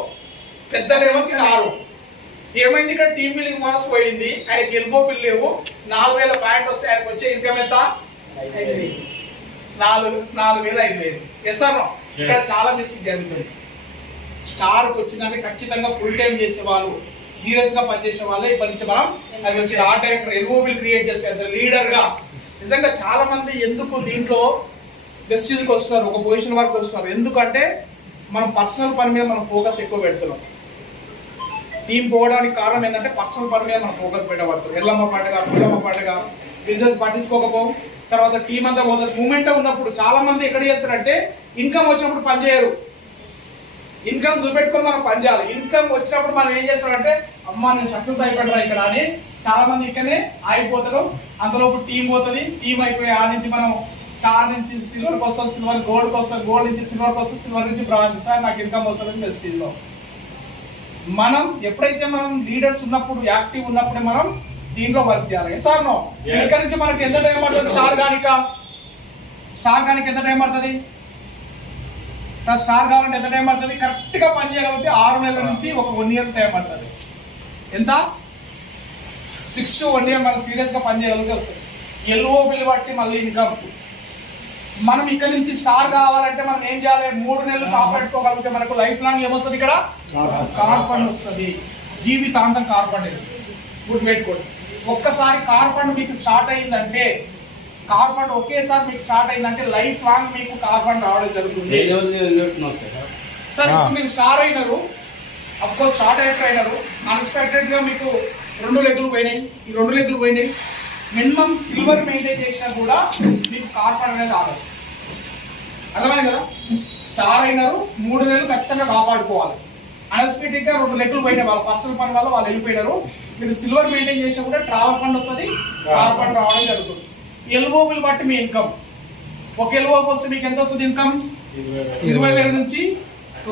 పెద్ద లెవెల్ స్టార్. ఏమైంది ఇక్కడ టీమ్ బిల్డింగ్ బోనస్ పోయింది, ఆయనకి ఎల్బో బిల్ లేవు, 4000 పాయింట్ వస్తే ఆయనకు వచ్చే ఇన్కమ్ ఎంత? 4,000 5,000. Yes or no? ఇక్కడ చాలా మిస్టేక్ జరుగుతుంది. స్టార్కి వచ్చిందంటే ఖచ్చితంగా ఫుల్ టైం చేసే వాళ్ళు, సీరియస్ గా పనిచేసే వాళ్ళే ఇప్పటి నుంచి మనం as star director elbow bill create చేసుకోవాలి లీడర్ గా. నిజంగా చాలా మంది ఎందుకు దీంట్లో వెస్టీజ్కి వస్తున్నారు, ఒక పొజిషన్ వరకు వస్తున్నారు, ఎందుకంటే మనం పర్సనల్ పని మీద మనం ఫోకస్ ఎక్కువ పెడుతున్నాం. టీం పోవడానికి కారణం ఏంటంటే పర్సనల్ పని మీద మనం ఫోకస్ పెట్టబడుతుంది. ఎల్లమ్మ పండుగ, పుల్లమ్మ పండుగ, బిజినెస్ పట్టించుకోకపోం, తర్వాత టీం అంతా పోతుంది. మూమెంట్ ఉన్నప్పుడు చాలా మంది ఎక్కడ చేస్తారంటే ఇన్కమ్ వచ్చినప్పుడు పని చేయరు, ఇన్కమ్ చూపెట్టుకొని మనం పని చేయాలి. ఇన్కమ్ వచ్చినప్పుడు మనం ఏం చేస్తామంటే అమ్మా నేను సక్సెస్ అయిపోయినా ఇక్కడ అని చాలా మంది ఇక్కడనే ఆగిపోతారు. అంతలోపు టీం పోతుంది, టీం అయిపోయి ఆ నుంచి మనం స్టార్ నుంచి సిల్వర్కి వస్తాం, సిల్వర్ గోల్డ్కి వస్తాం, గోల్డ్ నుంచి సిల్వర్కి వస్తాం, సిల్వర్ నుంచి బ్రాంజ్. సార్ నాకు ఇన్కమ్ వస్తుంది వెస్టీజ్ లో. మనం ఎప్పుడైతే మనం లీడర్స్ ఉన్నప్పుడు, యాక్టివ్ ఉన్నప్పుడే మనం దీంట్లో వర్క్ చేయాలి. సార్ నో ఇక్కడ నుంచి మనకి ఎంత టైం పడుతుంది? స్టార్ కానికి ఎంత టైం పడుతుంది సార్? స్టార్ కావాలంటే ఎంత టైం పడుతుంది? కరెక్ట్ గా పని చేయగలిగితే 6 నెలల నుంచి ఒక 1 ఇయర్ టైం పడుతుంది. ఎంత? 6 to 1 ఇయర్ మనం సీరియస్ గా పని చేయగలిగితే వస్తుంది. ఎల్ఓ బిల్ బట్టి మళ్ళీ ఇన్కమ్. మనం ఇక్కడ నుంచి స్టార్ కావాలంటే మనం ఏం చేయాలి? 3 నెలలు కాపాడుకోగలిగితే మనకు లైఫ్ లాంగ్ ఏమొస్తుంది? ఇక్కడ కార్ ఫండ్ వస్తుంది, జీవితాంతం కార్ ఫండ్. గుర్తుపెట్టుకోండి, ఒక్కసారి కార్ ఫండ్ మీకు స్టార్ట్ అయిందంటే, కార్ ఫండ్ ఒకేసారి మీకు స్టార్ట్ అయిందంటే లైఫ్ లాంగ్ మీకు కార్ ఫండ్ రావడం జరుగుతుంది. సార్ ఇప్పుడు మీరు స్టార్ అయినారు, అఫ్కోర్స్ స్టార్ డైరెక్టర్ అయినారు, అన్ఎక్స్పెక్టెడ్ గా మీకు 2 లెగ్లు పోయినాయి. ఈ 2 లెగ్లు పోయినాయి, మినిమం సిల్వర్ మెయింటైన్ చేసినా కూడా మీకు కార్ ఫండ్ అనేది రావాలి. అర్థమైంది కదా? స్టార్ అయినారు, 3 నెలలు ఖచ్చితంగా కాపాడుకోవాలి. అన్ఎక్స్పెక్టెడ్ గా 2 లెగ్లు పోయినాయి, వాళ్ళ పర్సనల్ పని వల్ల వాళ్ళు వెళ్ళిపోయినారు. మీరు సిల్వర్ మెయింటైన్ చేసినా కూడా ట్రావెల్ ఫండ్ వస్తుంది, కార్ ఫండ్ రావడం జరుగుతుంది. ఎల్ఓ బిల్ బట్టి మీ ఇన్కమ్, ఒక ఎల్ఓకి వస్తే మీకు ఎంత వస్తుంది ఇన్కమ్? 20,000 నుంచి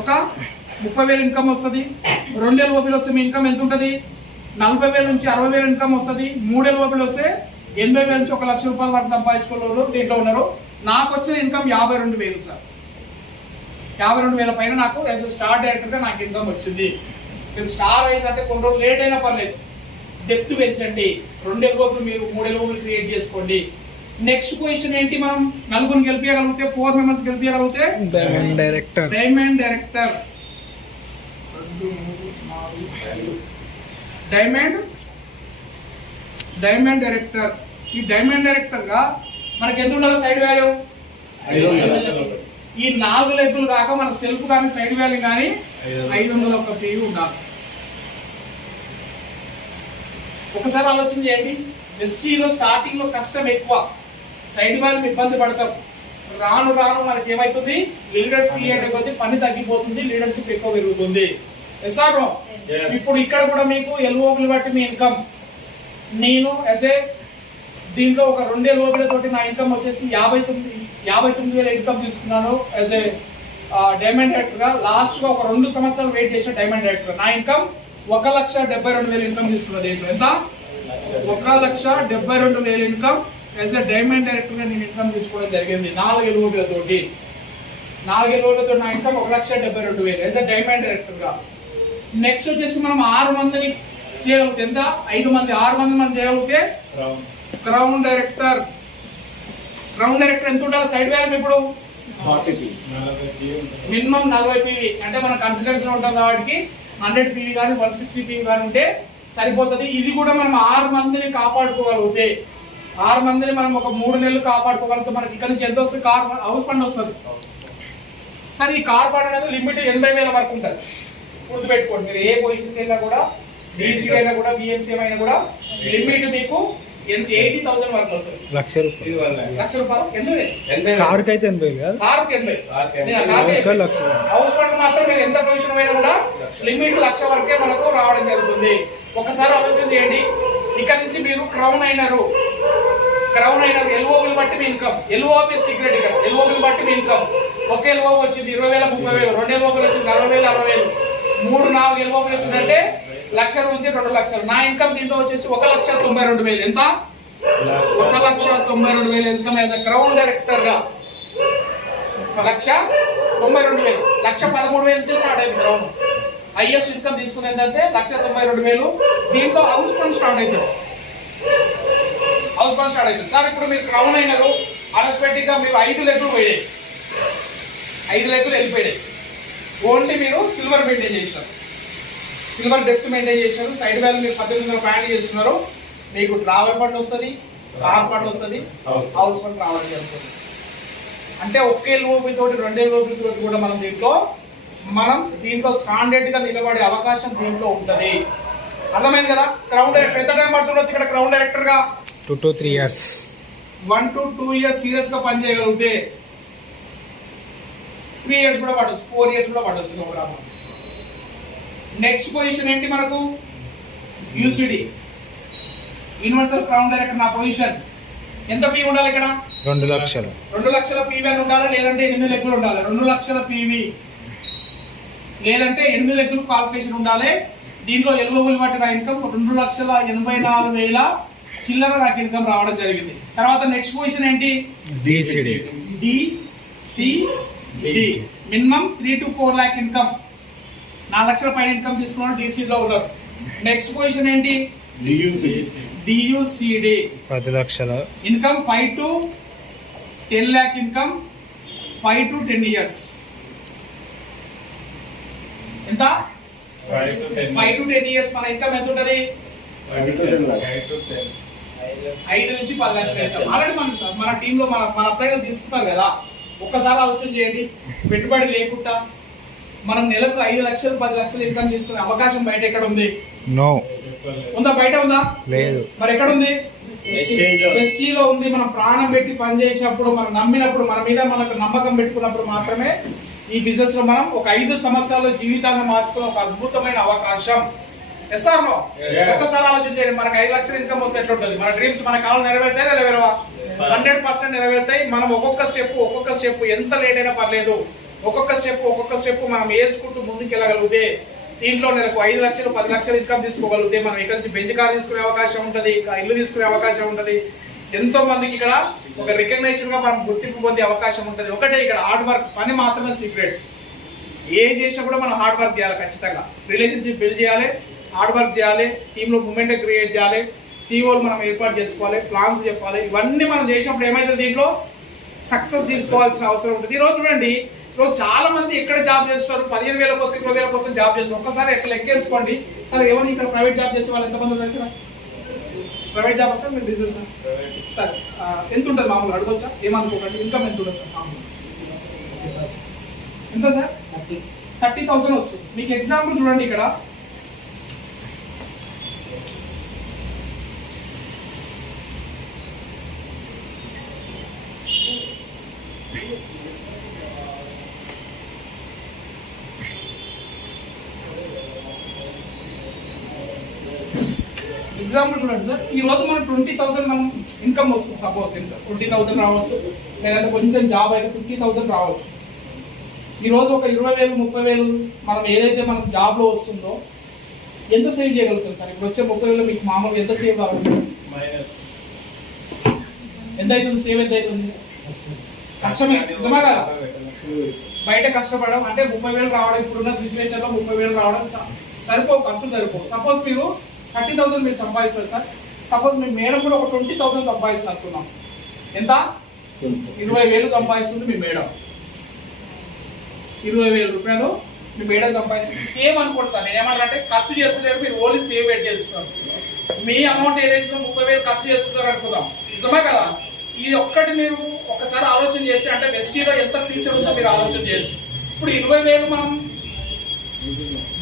ఒక 30,000 ఇన్కమ్ వస్తుంది. 2 ఎల్ఓ బిల్ వస్తే మీ ఇన్కమ్ ఎంత ఉంటుంది? 40,000 నుంచి 60,000 ఇన్కమ్ వస్తుంది. 3 ఎల్ఓ బిల్ వస్తే 80,000 నుంచి 1,00,000 రూపాయలు వరకు సంపాదించుకున్న దీంట్లో ఉన్నారు. నాకు వచ్చిన ఇన్కమ్ 52,000 సార్. 52,000 పైన నాకు యాజ్ స్టార్ డైరెక్టర్ గా నాకు ఇన్కమ్ వచ్చింది. మీరు స్టార్ అయిందంటే కొన్ని రోజులు లేట్ అయినా పర్లేదు, డెప్త్ పెంచండి. 2 ఎల్ఓలు మీరు 3 ఎల్ఓలు క్రియేట్ చేసుకోండి. నెక్స్ట్ పొజిషన్ ఏంటి? మనం 4 గెలిపించగలిగితే, 4 మెంబర్స్ గెలిపించగలిగితే డైమండ్ డైరెక్టర్. Diamond director. ఈ డైమండ్ డైరెక్టర్ గా మనకి ఎంత ఉండాలి సైడ్ వాల్యూ? 500. ఈ 4 లెగ్గులు కాక మన సెల్ఫ్ కానీ సైడ్ వాల్యూ కానీ 501 PV ఉండాలి. ఒకసారి ఆలోచన చేయండి. వెస్టీలో స్టార్టింగ్ లో కష్టం ఎక్కువ, సైడ్ వాల్యూ ఇబ్బంది పడతాం. రాను రాను మనకి ఏమైతుంది? లీడర్స్ క్రియేట్ అయిపోతే పని తగ్గిపోతుంది, లీడర్షిప్ ఎక్కువ పెరుగుతుంది. ఇప్పుడు ఇక్కడ కూడా మీకు ఎల్ఓబిల్ బట్టి మీ ఇన్కమ్, నేను యాజ్ ఏ దీంట్లో ఒక 2 ఎల్ఓబిల తోటి నా ఇన్కమ్ వచ్చేసి 59,000 ఇన్కమ్ తీసుకున్నాను యాజ్ ఏ డైమండ్ డైరెక్టర్ గా. లాస్ట్ గా ఒక 2 సంవత్సరాలు వెయిట్ చేసిన డైమండ్ డైరెక్టర్. నా ఇన్కమ్ 1,72,000 ఇన్కమ్ తీసుకున్నది. ఎంత? 1,72,000 income as a diamond director గా నేను ఇన్కమ్ తీసుకోవడం జరిగింది. 4 ఎల్ఓబిలతోటి నా income 1,72,000 as a diamond director గా. నెక్స్ట్ వచ్చేసి మనం 6 మందిని చేయగలిగితే ఎంత? 5 మంది 6 మంది మనం చేయగలిగితే క్రౌన్ డైరెక్టర్. ఎంత ఉండాలి సైడ్ వాల్యూ? ఇప్పుడు మినిమం 40 PV అంటే మన కన్సిడరేషన్ ఉంటుంది కాబట్టి 100 PV కానీ 160 PV కానీ ఉంటే సరిపోతుంది. ఇది కూడా మనం 6 మందిని కాపాడుకోగలిగితే, 6 మందిని మనం ఒక 3 నెలలు కాపాడుకోగలిగితే మనకి ఇక్కడ నుంచి ఎంత వస్తుంది? కార్ హౌస్ ఫండ్ వస్తుంది. కానీ ఈ కార్ ఫండ్ అనేది లిమిట్ 80,000 వరకు ఉంటుంది. గుర్తుపెట్టుకోండి, మీరు ఏ పొజిషన్ అయినా కూడా, డీసీ అయినా కూడా, బిఎంసీ అయినా కూడా లిమిట్ మీకు 80,000 వరకు వస్తుంది. 1,00,000 రూపాయలు. ఎందుకు? కారుకి అయితే 80,000 కాదు, కారుకి 80,000. హౌస్ ఫండ్ మాత్రం మీరు ఎంత పొజిషన్ అయినా కూడా లిమిట్ 1,00,000 వరకే మనకు రావడం జరుగుతుంది. ఒకసారి ఆలోచన చేయండి. ఇక్కడ నుంచి మీరు క్రౌన్ అయినారు, ఎల్ఓబిల్ బట్టి మీ ఇన్కమ్. ఎల్ఓబి సీక్రెట్ ఇక్కడ. ఎల్ఓబిల్ బట్టి మీ ఇన్కమ్. ఒక ఎల్ఓ వచ్చింది 20,000 30,000, 2 ఎల్ఓబిల్ వచ్చింది 40,000 60,000, 3 4 ఎల్ఓబిల్ వచ్చిందంటే 1,00,000 నుంచి 2,00,000. నా ఇన్కమ్ దీంట్లో వచ్చేసి 1,92,000. ఎంత? 1,92,000 ఇన్కమ్ యాజ్ క్రౌన్ డైరెక్టర్ గా. 1,92,000. 1,13,000 నుంచి స్టార్ట్ అయింది క్రౌన్. హైయెస్ట్ ఇన్కమ్ తీసుకునే ఏంటంటే 1,92,000. దీంట్లో హౌస్ ఫండ్ స్టార్ట్ అవుతుంది. హౌస్ ఫండ్ స్టార్ట్ అవుతుంది సార్. ఇప్పుడు మీరు క్రౌన్ అయినారు, అన్ఎక్స్పెక్టెడ్ గా మీరు 5 లెగ్లు పోయాయి, 5 లెగ్లు వెళ్ళిపోయాయి. ఓన్లీ మీరు సిల్వర్ మెయింటైన్ చేసినారు, సిల్వర్ డెప్త్ మెయింటైన్ చేసినారు. సైడ్ వ్యాల్యూ మీరు 1800 ప్లాన్ చేస్తున్నారు. మీకు ట్రావెల్ ఫండ్ వస్తుంది, కార్ ఫండ్ వస్తుంది, హౌస్ ఫండ్ రావడం జరుగుతుంది. అంటే ఒకే లోపి తోటి 2 లోపి తోటి కూడా మనం దీంట్లో స్టాండర్డ్ గా నిలబడే అవకాశం దీంట్లో ఉంటది. అర్థమైంది కదా? క్రౌన్ డైరెక్టర్ ఎంత టైం పడుతుండొచ్చు ఇక్కడ క్రౌన్ డైరెక్టర్ గా? 2 to 3 years. 1 to 2 years serious గా పనిచేయగలిగితే 3 years కూడా పడవచ్చు, 4 years కూడా పడవచ్చు. నెక్స్ట్ పొజిషన్ ఏంటి మనకు? UCD, universal crown director. నా పొజిషన్ ఎంత పీ ఉండాలి ఇక్కడ? 2 లక్షలు. 2 లక్షల పీవీ అని ఉండాలి, లేదంటే 8 లెక్కలు ఉండాలి. 2 లక్షల పీవీ లేదంటే 8 లెక్కలు కాల్కులేషన్ ఉండాలి. దీంట్లో ఎలిజిబుల్ బట్టి నా ఇన్కమ్ 2,84,000 చిల్లర నాకు ఇన్కమ్ రావడం జరిగింది. తర్వాత నెక్స్ట్ పొజిషన్ ఏంటి? DCD. DCD minimum 3 to 4 lakh income, 4 లక్షల పైన ఇన్కమ్ తీసుకున్న డిసిడి లో ఉన్నారు. నెక్స్ట్ పొజిషన్ ఏంటి? డియుసిడి 10 లక్షలు income, 5 to 10 lakh income, 5 to 10 years. ఎంత? 5 to 10 years మన ఇన్కమ్ ఎంత ఉంటది? 5 నుంచి 10 లక్షల ఇన్కమ్. ఆల్రెడీ మన టీమ్ లో మన అప్లైలు తీసుకుంటారు కదా. ఒక్కసారి ఆలోచన చేయండి, పెట్టుబడి లేకుండా మనం నెలకు 5 లక్షలు 10 లక్షలు ఇన్కమ్ తీసుకునే అవకాశం బయట ఎక్కడ ఉంది? నో. ఉందా? బయట ఉందా? లేదు. మరి ఎక్కడ ఉంది? ఎస్సీ లో ఉంది. మనం ప్రాణం పెట్టి పని చేసినప్పుడు, మనం నమ్మినప్పుడు, మన మీద మనకు నమ్మకం పెట్టుకున్నప్పుడు మాత్రమే ఈ బిజినెస్ లో మనం ఒక 5 సంవత్సరాల జీవితాన్ని మార్చుకునే ఒక అద్భుతమైన అవకాశం. ఎస్ఆర్నో ఒక్కసారి ఆలోచించండి. మనకు 5 లక్షల ఇన్కమ్ వస్తే ఎట్లుంటుంది? మన డ్రీమ్స్, మన కాళ్ళు నెరవేరుతాయి, నెరవేరవా? 100% నెరవేరుతాయి. మనం ఒక్కొక్క స్టెప్ ఎంత లేట్ అయినా పర్లేదు, ఒక్కొక్క స్టెప్ మనం వేసుకుంటూ ముందుకు వెళ్ళగలిగితే దీంట్లో నెలకు 5 లక్షలు 10 లక్షలు ఇన్కమ్ తీసుకోగలిగితే మనం ఇక్కడ నుంచి బెంచ్ కార్ తీసుకునే అవకాశం ఉంటుంది, ఇల్లు తీసుకునే అవకాశం ఉంటుంది. ఎంతో మందికి ఇక్కడ ఒక రికగ్నైజేషన్ గా మనం గుర్తింపు పొందే అవకాశం ఉంటుంది. ఒకటే ఇక్కడ హార్డ్ వర్క్, పని మాత్రమే సీక్రెట్. ఏ చేసినా కూడా మనం హార్డ్ వర్క్ చేయాలి ఖచ్చితంగా. రిలేషన్షిప్ బిల్డ్ చేయాలి, హార్డ్ వర్క్ చేయాలి, టీమ్ లో మూమెంట్ క్రియేట్ చేయాలి, సిఓలు మనం ఏర్పాటు చేసుకోవాలి, ప్లాన్స్ చెప్పాలి. ఇవన్నీ మనం చేసినప్పుడు ఏమైతుంది? దీంట్లో సక్సెస్ తీసుకోవాల్సిన అవసరం ఉంటుంది. ఈ రోజు చూడండి, ఇప్పుడు చాలా మంది ఎక్కడ జాబ్ చేస్తున్నారు? 15,000 కోసం 20,000 కోసం జాబ్ చేస్తారు. ఒక్కసారి ఎట్లా లెక్కేసుకోండి. సరే, ఎవరు ఇక్కడ ప్రైవేట్ జాబ్ చేసే వాళ్ళు ఎంతమంది ఉన్నారు? ప్రైవేట్ జాబ్ వస్తారు, మీరు బిజినెస్ సార్ ఎంత ఉంటుంది మామూలుగా అడగొచ్చా? ఏమనుకోకండి. ఇన్కమ్ ఎంత ఉంటుంది సార్ మామూలు? ఎంత సార్? 30,000 వస్తుంది. మీకు ఎగ్జాంపుల్ చూడండి, ఇక్కడ ఎగ్జాంపుల్ చూడండి సార్. ఈ రోజు మనం 20,000 మనం ఇన్కమ్ వస్తుంది. సపోజ్ 20,000 రావచ్చు, లేదంటే కొంచెం జాబ్ అయితే 50,000 రావచ్చు. ఈ రోజు ఒక 20,000 30,000 మనం ఏదైతే మనకు జాబ్ లో వస్తుందో ఎంత సేవ్ చేయగలుగుతాం సార్? ఇప్పుడు వచ్చే 30,000 మీకు మామూలుగా ఎంత సేవ్ కావాలి? ఎంత అవుతుంది? సేవ్ ఎంత అవుతుంది? కష్టమే నిజమా కదా? బయట కష్టపడడం అంటే 30,000 రావడం, ఇప్పుడున్న సిచ్యువేషన్ లో 30,000 రావడం ఖర్చు సరిపోవు. సపోజ్ మీరు 30,000 మీరు సంపాదిస్తారు సార్. సపోజ్ మీ మేడం కూడా ఒక 20,000 సంపాదిస్తున్నారు అనుకున్నాం. ఎంత? 20,000 సంపాదిస్తుంది మీ మేడం. 20,000 రూపాయలు మీ మేడం సంపాదిస్తుంది. సేమ్ అనుకోండి సార్. నేను ఏమంటే ఖర్చు చేస్తున్నారు, మీరు ఓన్లీ సేవ్ పెట్టి చేస్తున్నారు. మీ అమౌంట్ ఏదైతే 30,000 ఖర్చు చేసుకుంటారు అనుకుందాం. నిజమే కదా? ఇది ఒక్కటి మీరు ఒకసారి ఆలోచన చేస్తే, అంటే బెస్టీలో ఎంత ఫ్యూచర్ ఉందో మీరు ఆలోచన చేయొచ్చు. ఇప్పుడు 20,000 మనం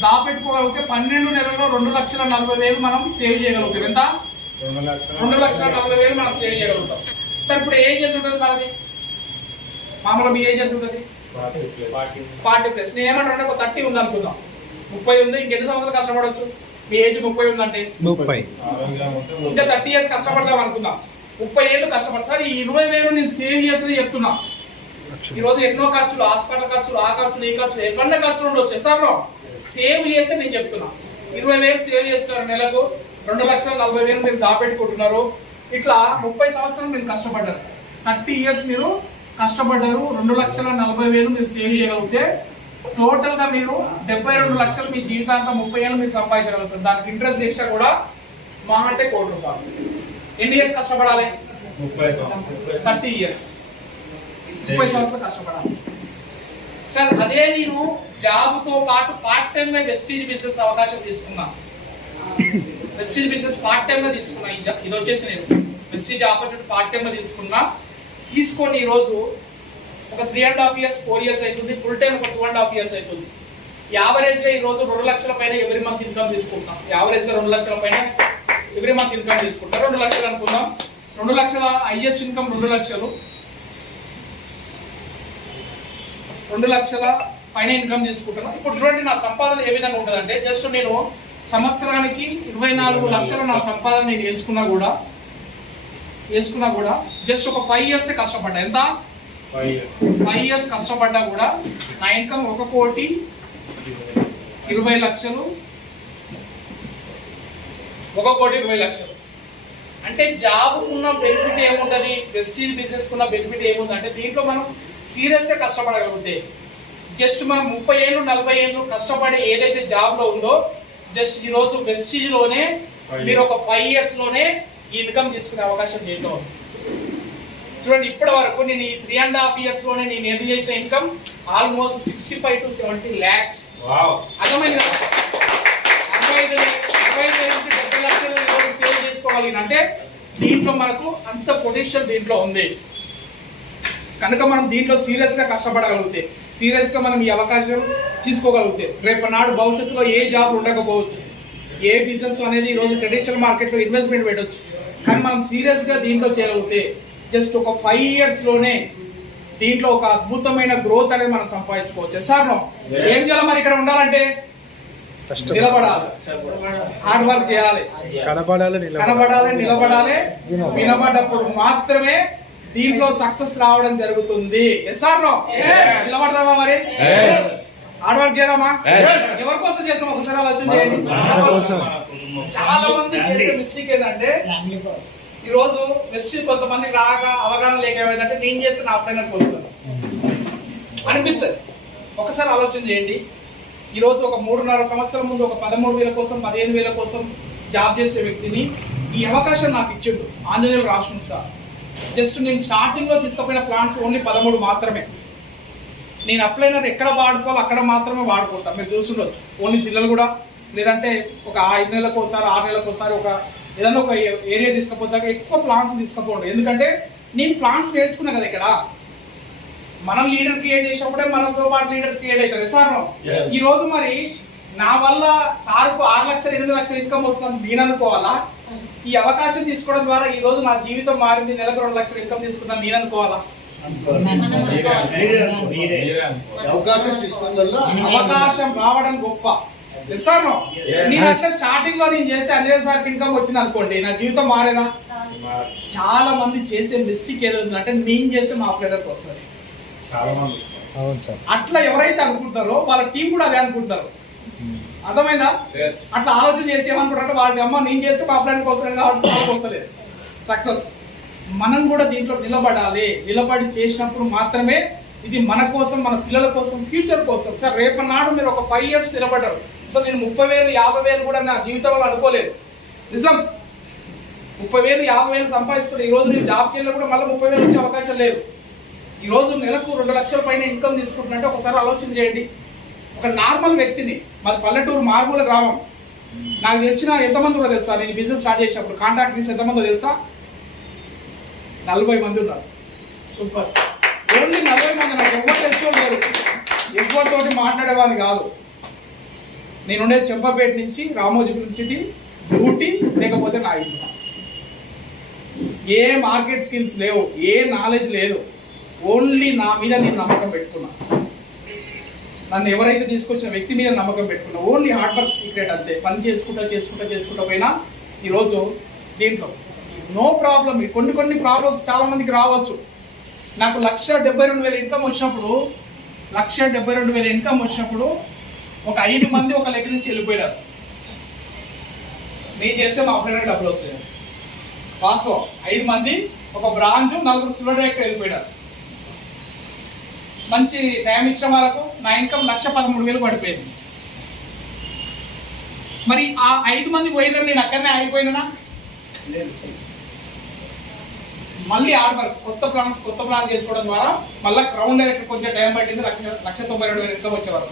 దాపెట్టుకోగలిగితే 12 నెలల్లో 2,40,000 మనం సేవ్ చేయగలుగుతాం. ఎంత? 2,40,000 మనం సేవ్ చేయగలుగుతాం. సార్ ఇప్పుడు ఏజ్ ఎంత ఉంటుంది మనది? మామూలుగా మీ ఏజ్ ఎంత ఉంటుంది? 40+. నేను ఏమంటారంటే ఒక 30 ఉంది అనుకుందాం, 30 ఉంది, ఇంకెన్ని సంవత్సరాలు కష్టపడవచ్చు? మీ ఏజ్ 30 ఉందంటే 30, ఇంకా 30 years కష్టపడదాం అనుకుందాం. 30 ఏళ్ళు కష్టపడతారు. ఈ 20,000 నేను సేవ్ చేసి చెప్తున్నా. ఈ రోజు ఎన్నో ఖర్చులు, హాస్పిటల్ ఖర్చులు, ఆ ఖర్చులు, ఈ ఖర్చులు, ఎక్కడ ఖర్చులు ఉండొచ్చు సార్. సేవ్ చేస్తే నేను చెప్తున్నా, 20,000 సేవ్ చేస్తున్నారు నెలకు, 2,40,000 మీరు దాపెట్టుకుంటున్నారు. ఇట్లా 30 సంవత్సరాలు మీరు కష్టపడ్డారు, 30 years మీరు కష్టపడ్డారు, 2,40,000 మీరు సేవ్ చేయగలిగితే టోటల్ గా మీరు 72 లక్షలు మీ జీవితాంతం 30 ఏళ్ళు మీరు సంపాదించగలుగుతారు. దానికి ఇంట్రెస్ట్ చేసినా కూడా మా అంటే ₹1 కోటి. ఎన్ని ఇయర్స్ కష్టపడాలి? 30 ఇయర్స్, 30 సంవత్సరాలు కష్టపడాలి సార్. అదే నేను జాబ్ తో పాటు పార్ట్ టైం గా వెస్టీజ్ బిజినెస్ అవకాశం తీసుకున్నా. వెస్టీజ్ బిజినెస్ పార్ట్ టైం గా తీసుకున్నా. ఇది వచ్చేసి నేను వెస్టీజ్ ఆపర్చునిటీ పార్ట్ టైం గా తీసుకొని ఈ రోజు ఒక 3.5 ఇయర్స్ 4 ఇయర్స్ అవుతుంది. ఫుల్ టైం ఒక 2.5 ఇయర్స్ అవుతుంది. యావరేజ్ గా ఈ రోజు 2 లక్షల పైన ఎవ్రీ మంత్ ఇన్కమ్ తీసుకుంటాం. యావరేజ్ గా 2 లక్షల పైన ఎవ్రీ మంత్ ఇన్కమ్ తీసుకుంటాం. 2 లక్షలు అనుకుందాం. 2 లక్షల హైయెస్ట్ ఇన్కమ్ 2 లక్షలు. 2 లక్షల పైన ఇన్కమ్ తీసుకుంటున్నాను. ఇప్పుడు చూడండి నా సంపాదన ఏ విధంగా ఉంటుందంటే, జస్ట్ నేను సంవత్సరానికి 24 లక్షలు నా సంపాదన నేను వేసుకున్నా కూడా జస్ట్ ఒక 5 ఇయర్స్ కష్టపడ్డా. ఎంత? 5 ఇయర్స్ కష్టపడ్డా కూడా నా ఇన్కమ్ 1,20,00,000. 1,20,00,000 అంటే జాబ్ ఉన్న బెనిఫిట్ ఏముంటది, వెస్టీజ్ బిజినెస్ ఉన్న బెనిఫిట్ ఏముంది అంటే, దీంట్లో మనం సీరియస్ గా కష్టపడగలిగితే జస్ట్ మనం 30 ఏళ్ళు 40 ఏళ్ళు కష్టపడి ఏదైతే జాబ్ లో ఉందో జస్ట్ ఈ రోజు వెస్టీజ్ లోనే మీరు ఒక 5 ఇయర్స్ లోనే ఈ ఇన్కమ్ తీసుకునే అవకాశం దీంట్లో ఉంది. చూడండి ఇప్పటి వరకు నేను ఈ 3.5 ఇయర్స్ లోనే నేను ఎర్న్ చేసిన ఇన్కమ్ ఆల్మోస్ట్ 65 to 70 lakhs. అర్థమైంది కదా? 65 నుంచి 70 లక్షలు సేవ్ చేసుకోగలిగిన అంటే దీంట్లో మనకు అంత పొటెన్షియల్ దీంట్లో ఉంది కనుక మనం దీంట్లో సీరియస్ గా కష్టపడగలిగితే, సీరియస్ గా మనం ఈ అవకాశం తీసుకోగలిగితే రేపు నాడు భవిష్యత్తులో ఏ జాబ్ ఉండకపోవచ్చు, ఏ బిజినెస్ అనేది ఈ రోజు ట్రెడిషనల్ మార్కెట్ లో ఇన్వెస్ట్మెంట్ పెట్టవచ్చు. కానీ మనం సీరియస్ గా దీంట్లో చేయగలిగితే జస్ట్ ఒక 5 ఇయర్స్ లోనే దీంట్లో ఒక అద్భుతమైన గ్రోత్ అనేది మనం సంపాదించుకోవచ్చు. సార్ ఏం చేయాలి మరి ఇక్కడ ఉండాలంటే? నిలబడాలి, హార్డ్ వర్క్ చేయాలి, కనబడాలి, నిలబడాలి. వినబడ్డప్పుడు మాత్రమే దీంట్లో సక్సెస్ రావడం జరుగుతుంది. నిలబడదామా మరి? హార్డ్ వర్క్ చేద్దామా? ఎవరి కోసం చేస్తాం ఒకసారి ఆలోచన చేయండి. చాలా మంది చేసే మిస్టేక్ ఏంటంటే, ఈ రోజు మిస్టేక్ కొంతమందికి రాక అవగాహన లేక ఏమైందంటే, నేను చేస్తే నా అప్లైనర్ కోసం అనిపిస్తుంది. ఒకసారి ఆలోచన చేయండి. ఈ రోజు ఒక 3.5 సంవత్సరం ముందు ఒక 13,000 కోసం 15,000 కోసం జాబ్ చేసే వ్యక్తిని ఈ అవకాశం నాకు ఇచ్చిండు ఆంజనేయులు రాష్ట్రం సార్. జస్ట్ నేను స్టార్టింగ్ లో తీసుకుపోయిన ప్లాన్స్ ఓన్లీ 13 మాత్రమే. నేను అప్లైనర్ ఎక్కడ వాడుకోవాలి అక్కడ మాత్రమే వాడుకుంటాను. మీరు చూస్తుండొచ్చు ఓన్లీ జిల్లాలు కూడా, లేదంటే ఒక 5 నెలలకు ఒకసారి 6 నెలలకు ఒకసారి ఒక ఏదైనా ఒక ఏరియా తీసుకపోతాక ఎక్కువ ప్లాన్స్ తీసుకపోండి. ఎందుకంటే నేను ప్లాన్స్ నేర్చుకున్నా కదా. ఇక్కడ మనం లీడర్ క్రియేట్ చేసినప్పుడే మనతో పాటు లీడర్స్ క్రియేట్ అవుతారు సార్. ఈ రోజు మరి నా వల్ల సార్కు 6 లక్షలు 8 లక్షలు ఇన్కమ్ వస్తుంది నేను అనుకోవాలా? ఈ అవకాశం తీసుకోవడం ద్వారా ఈ రోజు నా జీవితం మారింది, నెలకు 2 లక్షలు ఇన్కమ్ తీసుకుంటాను నేను అనుకోవాలా? అవకాశం రావడం గొప్ప. నేనంటే స్టార్టింగ్ లో నేను చేసే అంజనేయ సార్ ఇన్కమ్ వచ్చింది అనుకోండి, నా జీవితం మారేనా? చాలా మంది చేసే మిస్టేక్ ఏదంటే, నేను చేసే మా అప్లైనర్కి వస్తుంది. అట్లా ఎవరైతే అనుకుంటారో వాళ్ళ టీం కూడా అదే అనుకుంటారు. అర్థమైందా? అట్లా ఆలోచన చేసి ఏమనుకుంటారంటే, వాళ్ళకి అమ్మ నేను చేస్తే మా అప్లైనర్కి వస్తుంది కాబట్టి వస్తలేదు సక్సెస్. మనం కూడా దీంట్లో నిలబడాలి. నిలబడి చేసినప్పుడు మాత్రమే ఇది మన కోసం, మన పిల్లల కోసం, ఫ్యూచర్ కోసం. సార్ రేపన్నాడు మీరు ఒక 5 ఇయర్స్ నిలబడ్డారు. అసలు నేను 30,000 50,000 కూడా నా జీవితంలో అనుకోలేదు. నిజం, 30,000 50,000 సంపాదిస్తున్నారు. ఈ రోజు నేను జాబ్కి వెళ్ళినా కూడా మళ్ళీ 30,000 వచ్చే అవకాశం లేదు. ఈ రోజు నెలకు 2 లక్షల పైన ఇన్కమ్ తీసుకుంటున్నట్టే ఒకసారి ఆలోచన చేయండి. ఒక నార్మల్ వ్యక్తిని, మాది పల్లెటూరు మారుమూల గ్రామం, నాకు తెలిసిన ఎంతమంది కూడా తెలుసా? నేను బిజినెస్ స్టార్ట్ చేసినప్పుడు కాంట్రాక్టర్స్ ఎంతమందో తెలుసా? 40 మంది ఉన్నారు. సూపర్. ఓన్లీ 40 మంది. నాకు ఎవరు తెలుసుకోలేరు, ఎవరితోటి మాట్లాడేవాడిని కాదు. నేనుండేది చెంపపేట నుంచి రామోజీ ఫిల్మ్ సిటీ, డ్యూటీ, లేకపోతే నా ఇల్లు. ఏ మార్కెట్ స్కిల్స్ లేవు, ఏ నాలెడ్జ్ లేదు. ఓన్లీ నా మీద నేను నమ్మకం పెట్టుకున్నా. నన్ను ఎవరైతే తీసుకొచ్చిన వ్యక్తి మీద నమ్మకం పెట్టుకున్నా. ఓన్లీ హార్డ్ వర్క్ సీక్రెట్ అంతే. పని చేసుకుంటా పోయినా ఈరోజు దీంట్లో నో ప్రాబ్లం. కొన్ని ప్రాబ్లమ్స్ చాలా మందికి రావచ్చు. నాకు 1,72,000 ఇన్కమ్ వచ్చినప్పుడు, 1,72,000 ఇన్కమ్ వచ్చినప్పుడు ఒక 5 మంది ఒక లెక్క నుంచి వెళ్ళిపోయారు. నేను చేస్తే మా అప్లైనర్ డబ్బులు వస్తాయి. వాస్తవం. 5 మంది ఒక బ్రాంచ్, 4 సిల్వర్ డైరెక్టర్ వెళ్ళిపోయారు. మంచి టైం ఇచ్చిన వాళ్ళకు నా ఇన్కమ్ 1,13,000 పడిపోయింది. మరి ఆ 5 మంది పోయిన నేను అక్కడనే ఆగిపోయినా, మళ్ళీ ఆర్డర్ కొత్త ప్లాన్ చేసుకోవడం ద్వారా మళ్ళీ క్రౌన్ డైరెక్టర్ కొంచెం టైం పట్టింది, 1,92,000 ఇన్కమ్ వచ్చేవారు.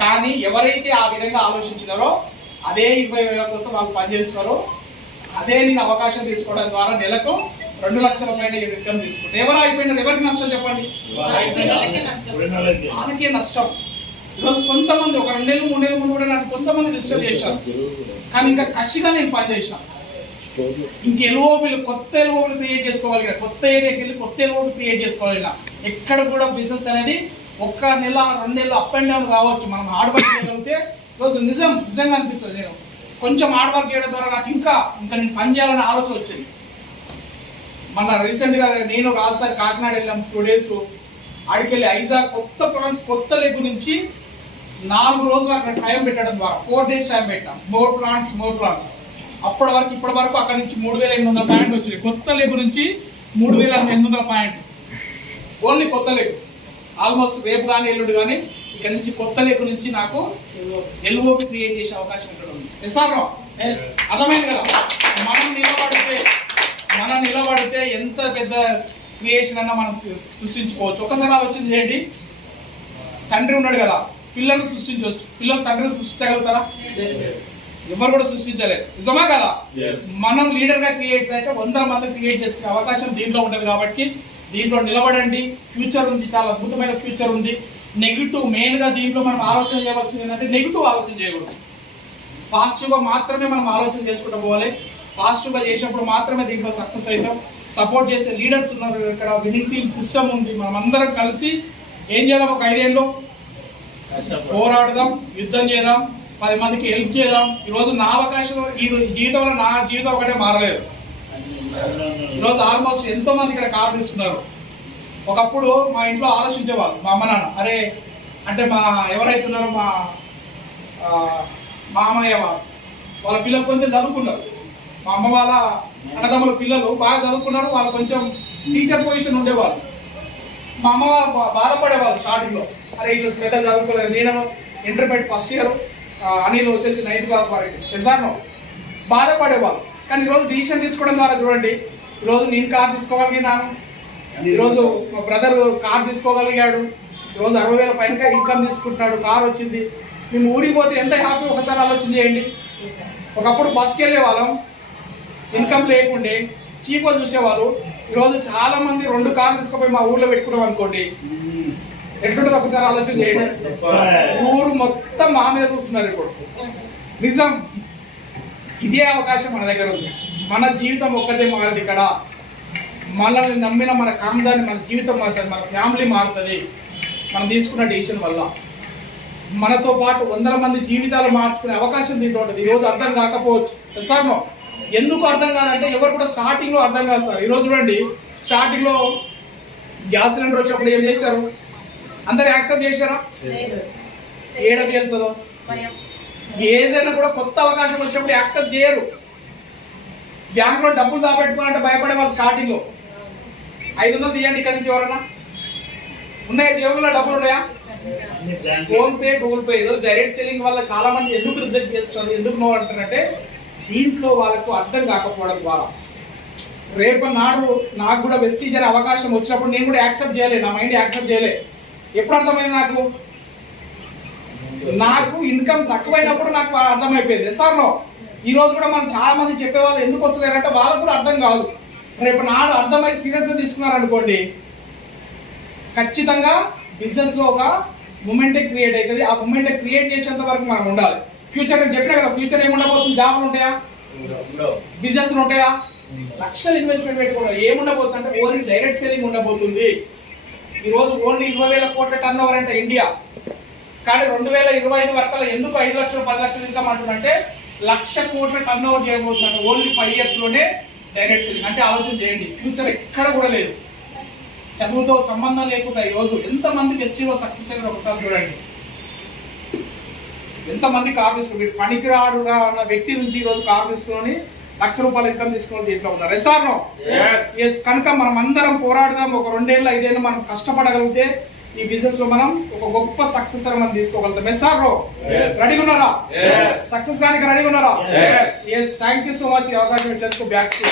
కానీ ఎవరైతే ఆ విధంగా ఆలోచించినారో అదే 20,000 కోసం వాళ్ళు పనిచేస్తున్నారో అదే నేను అవకాశం తీసుకోవడం ద్వారా నెలకు 2 లక్షల పైన ఇన్కమ్ తీసుకుంటారు. ఎవరు అయిపోయినారు? ఎవరికి నష్టం చెప్పండి? వాళ్ళకే నష్టం. ఈరోజు కొంతమంది ఒక 2 నెలలు 3 నెలల ముందు కూడా నాకు కొంతమంది డిస్టర్బ్ చేశారు, కానీ ఇంకా కసిగా నేను పనిచేసాను. ఇంక ఎల్ఓబీలు కొత్త ఎల్ఓబీలు క్రియేట్ చేసుకోవాలి, కొత్త ఏరియాకి వెళ్ళి కొత్త ఎల్ఓబీ క్రియేట్ చేసుకోవాలి. ఎక్కడ కూడా బిజినెస్ అనేది 1 నెల 2 నెలలు అప్ అండ్ డౌన్ కావచ్చు. మనం హార్డ్ వర్క్ చేయగలిగితే రోజు నిజంగా అనిపిస్తుంది. నేను కొంచెం హార్డ్ వర్క్ చేయడం ద్వారా నాకు ఇంకా నేను పని చేయాలనే ఆలోచన వచ్చింది. మన రీసెంట్గా నేను రాజస్థాన్ కాకినాడ వెళ్ళాం 2 days. ఆడికెళ్ళి ఐజాగ్ కొత్త లెగ్ నుంచి 4 రోజులు అక్కడ టైం పెట్టడం ద్వారా 4 days టైం పెట్టాం. మోర్ ప్లాంట్స్ ఇప్పటి వరకు అక్కడ నుంచి 3,800 పాయింట్ వచ్చింది. కొత్త లెగ్ నుంచి 3,800 పాయింట్ ఓన్లీ కొత్త లెగ్. ఆల్మోస్ట్ రేపు కానీ ఎల్లుండి కానీ ఇక్కడ నుంచి కొత్త లెగ్ నుంచి నాకు ఎల్ఓపి క్రియేట్ చేసే అవకాశం ఇక్కడ ఉంది. అర్థమైంది కదా? మనం నిలబడితే ఎంత పెద్ద క్రియేషన్ అన్నా మనం సృష్టించుకోవచ్చు. ఒకసారి ఆలోచన చేయండి, తండ్రి ఉన్నాడు కదా, పిల్లల్ని సృష్టించవచ్చు. పిల్లలు తండ్రిని సృష్టించగలుగుతారా? ఎవరు కూడా సృష్టించలేదు. నిజమా కదా? మనం లీడర్ గా క్రియేట్ అయితే 100 మంది క్రియేట్ చేసుకునే అవకాశం దీంట్లో ఉంటుంది. కాబట్టి దీంట్లో నిలబడండి. ఫ్యూచర్ ఉంది, చాలా అద్భుతమైన ఫ్యూచర్ ఉంది. నెగిటివ్ మెయిన్ గా దీంట్లో మనం ఆలోచన చేయవలసింది ఏంటంటే నెగిటివ్ ఆలోచన చేయకూడదు. పాజిటివ్ గా మాత్రమే మనం ఆలోచన చేసుకుంటూ పోవాలి. పాజిటివ్ గా చేసినప్పుడు మాత్రమే దీంట్లో సక్సెస్ అవుతాం. సపోర్ట్ చేసే లీడర్స్ ఉన్నారు, ఇక్కడ విన్నింగ్ టీమ్ సిస్టమ్ ఉంది. మనం అందరం కలిసి ఏం చేద్దాం? ఒక 5 ఏళ్ళు పోరాడదాం, యుద్ధం చేద్దాం, 10 మందికి హెల్ప్ చేద్దాం. ఈరోజు నా అవకాశం, ఈ జీవితంలో నా జీవితం ఒకటే మారలేదు. ఈరోజు ఆల్మోస్ట్ ఎంతో మంది ఇక్కడ కార్ తీసుకున్నారు. ఒకప్పుడు మా ఇంట్లో ఆలోచించేవాళ్ళు, మా అమ్మ నాన్న, అరే అంటే ఎవరైతే ఉన్నారో మా అమ్మయ్య వాళ్ళ పిల్లలు కొంచెం చదువుకున్నారు. మా అమ్మ వాళ్ళ అన్నదమ్ముల పిల్లలు బాగా చదువుకున్నారు. వాళ్ళు కొంచెం టీచర్ పొజిషన్ ఉండేవాళ్ళు. మా అమ్మ వాళ్ళు బాధపడేవాళ్ళు స్టార్టింగ్లో, అరే వీళ్ళు పెద్ద చదువుకోలేదు. నేను ఇంటర్మీడియట్ ఫస్ట్ ఇయర్, అనిల్ వచ్చేసి 9th క్లాస్ వారికి ఎస్ఆర్నో బాధపడేవాళ్ళు. కానీ ఈరోజు డిసిషన్ తీసుకోవడం ద్వారా చూడండి, ఈరోజు నేను కార్ తీసుకోగలిగినాను, ఈరోజు మా బ్రదర్ కార్ తీసుకోగలిగాడు, ఈరోజు 60,000 పైన ఇన్కమ్ తీసుకుంటున్నాడు, కార్ వచ్చింది. మేము ఊరికి పోతే ఎంత హ్యాపీ ఒకసారి ఆలోచన చేయండి. ఒకప్పుడు బస్కి వెళ్ళే వాళ్ళం, ఇన్కమ్ లేకుండే చీప్గా చూసేవాళ్ళు. ఈరోజు చాలా మంది 2 కార్లు తీసుకుపోయి మా ఊర్లో పెట్టుకున్నాం అనుకోండి, ఎట్లుంటుంది ఒకసారి ఆలోచన చేయండి. ఊరు మొత్తం మా మీద చూస్తున్నారు. ఇప్పుడు నిజం, ఇదే అవకాశం మన దగ్గర ఉంది. మన జీవితం ఒక్కటే మారదు. ఇక్కడ మనల్ని నమ్మిన మన కాందాన్ని, మన జీవితం మారుతుంది, మన ఫ్యామిలీ మారుతుంది మనం తీసుకున్న డెసిషన్ వల్ల. మనతో పాటు 100 మంది జీవితాలు మార్చుకునే అవకాశం దీంట్లో ఉంటుంది. ఈరోజు అర్థం కాకపోవచ్చు సార్. ఎందుకు అర్థం కాదంటే ఎవరు కూడా స్టార్టింగ్లో అర్థం కాదు సార్. ఈరోజు చూడండి, స్టార్టింగ్లో గ్యాస్ సిలిండర్ వచ్చినప్పుడు ఏం చేశారు? అందరు యాక్సెప్ట్ చేశారా? ఏడకి వెళ్తుందో ఏదైనా కూడా కొత్త అవకాశం వచ్చినప్పుడు యాక్సెప్ట్ చేయరు. బ్యాంకులో డబ్బులు దాపెట్టుకోవాలంటే భయపడే వాళ్ళు స్టార్టింగ్ లో. 500 తీయండి ఇక్కడ నుంచి, ఎవరన్నా ఉన్నాయా? జేబులో డబ్బులు ఉన్నాయా? Phone pay, Google pay. ఈరోజు డైరెక్ట్ సెల్లింగ్ వల్ల చాలా మంది ఎందుకు రిజెక్ట్ చేస్తున్నారు, ఎందుకు నో అంటారంటే దీంట్లో వాళ్ళకు అర్థం కాకపోవడం ద్వారా. రేపు నాడు నాకు కూడా వెస్టీజ్ అనే అవకాశం వచ్చినప్పుడు నేను కూడా యాక్సెప్ట్ చేయలే, నా మైండ్ యాక్సెప్ట్ చేయలే. ఎప్పుడు అర్థమైంది నాకు ఇన్కమ్ తక్కువైనప్పుడు నాకు అర్థమైపోయింది. ఎస్ఆర్లో ఈ రోజు కూడా మనం చాలా మంది చెప్పేవాళ్ళు ఎందుకు వస్తలేరంటే వాళ్ళకు కూడా అర్థం కాదు. రేపు నాడు అర్థమై సీరియస్గా తీసుకున్నారనుకోండి, ఖచ్చితంగా బిజినెస్ లో ఒక మూమెంటే క్రియేట్ అవుతుంది. ఆ మూమెంటే క్రియేట్ చేసేంత వరకు మనం ఉండాలి. ఫ్యూచర్ నేను చెప్పినా కదా, ఫ్యూచర్ ఏముండబోతుంది? జాబ్లు ఉంటాయా? బిజినెస్ ఉంటాయా? లక్షలు ఇన్వెస్ట్మెంట్ పెట్టుకోవాలి. ఏముండబోతుంది అంటే ఓన్లీ డైరెక్ట్ సెల్లింగ్ ఉండబోతుంది. ఈ రోజు ఓన్లీ 20,000 కోట్ల టర్న్ ఓవర్ అంటే ఇండియా. కానీ 2025 వరకు ఎందుకు 5 లక్షలు 10 లక్షలు ఇన్కమ్ అంటుందంటే 1,00,000 కోట్ల టర్న్ ఓవర్ చేయబోతుంది. ఓన్లీ 5 years లోనే డైరెక్ట్ సెల్లింగ్ అంటే ఆలోచన చేయండి. ఫ్యూచర్ ఎక్కడ కూడా లేదు. చదువుతో సంబంధం లేకుండా ఈరోజు ఎంతమందికి ఎస్సీలో సక్సెస్ అయిన ఒకసారి చూడండి. ఎంతమంది కార్ తీసుకుని పనికిరాడుగా ఉన్న వ్యక్తి నుంచి ఈరోజు కార్ తీసుకొని ₹1,00,000 ఇన్కమ్ తీసుకొని దీంట్లో ఉన్నారు. ఎస్ఆర్నో? ఎస్. కనుక మనం అందరం పోరాడదాం. ఒక 2 ఏళ్ళు 5 ఏళ్ళు మనం కష్టపడగలిగితే ఈ బిజినెస్ లో మనం ఒక గొప్ప సక్సెస్ మనం తీసుకోగలుగుతాం. Yes sir Yes. రెడీగా ఉన్నారా? Yes. సక్సెస్ దానికి రెడీగా ఉన్నారా? Yes. Yes thank you so much ఈ అవకాశం ఇచ్చేందుకు బ్యాక్ టు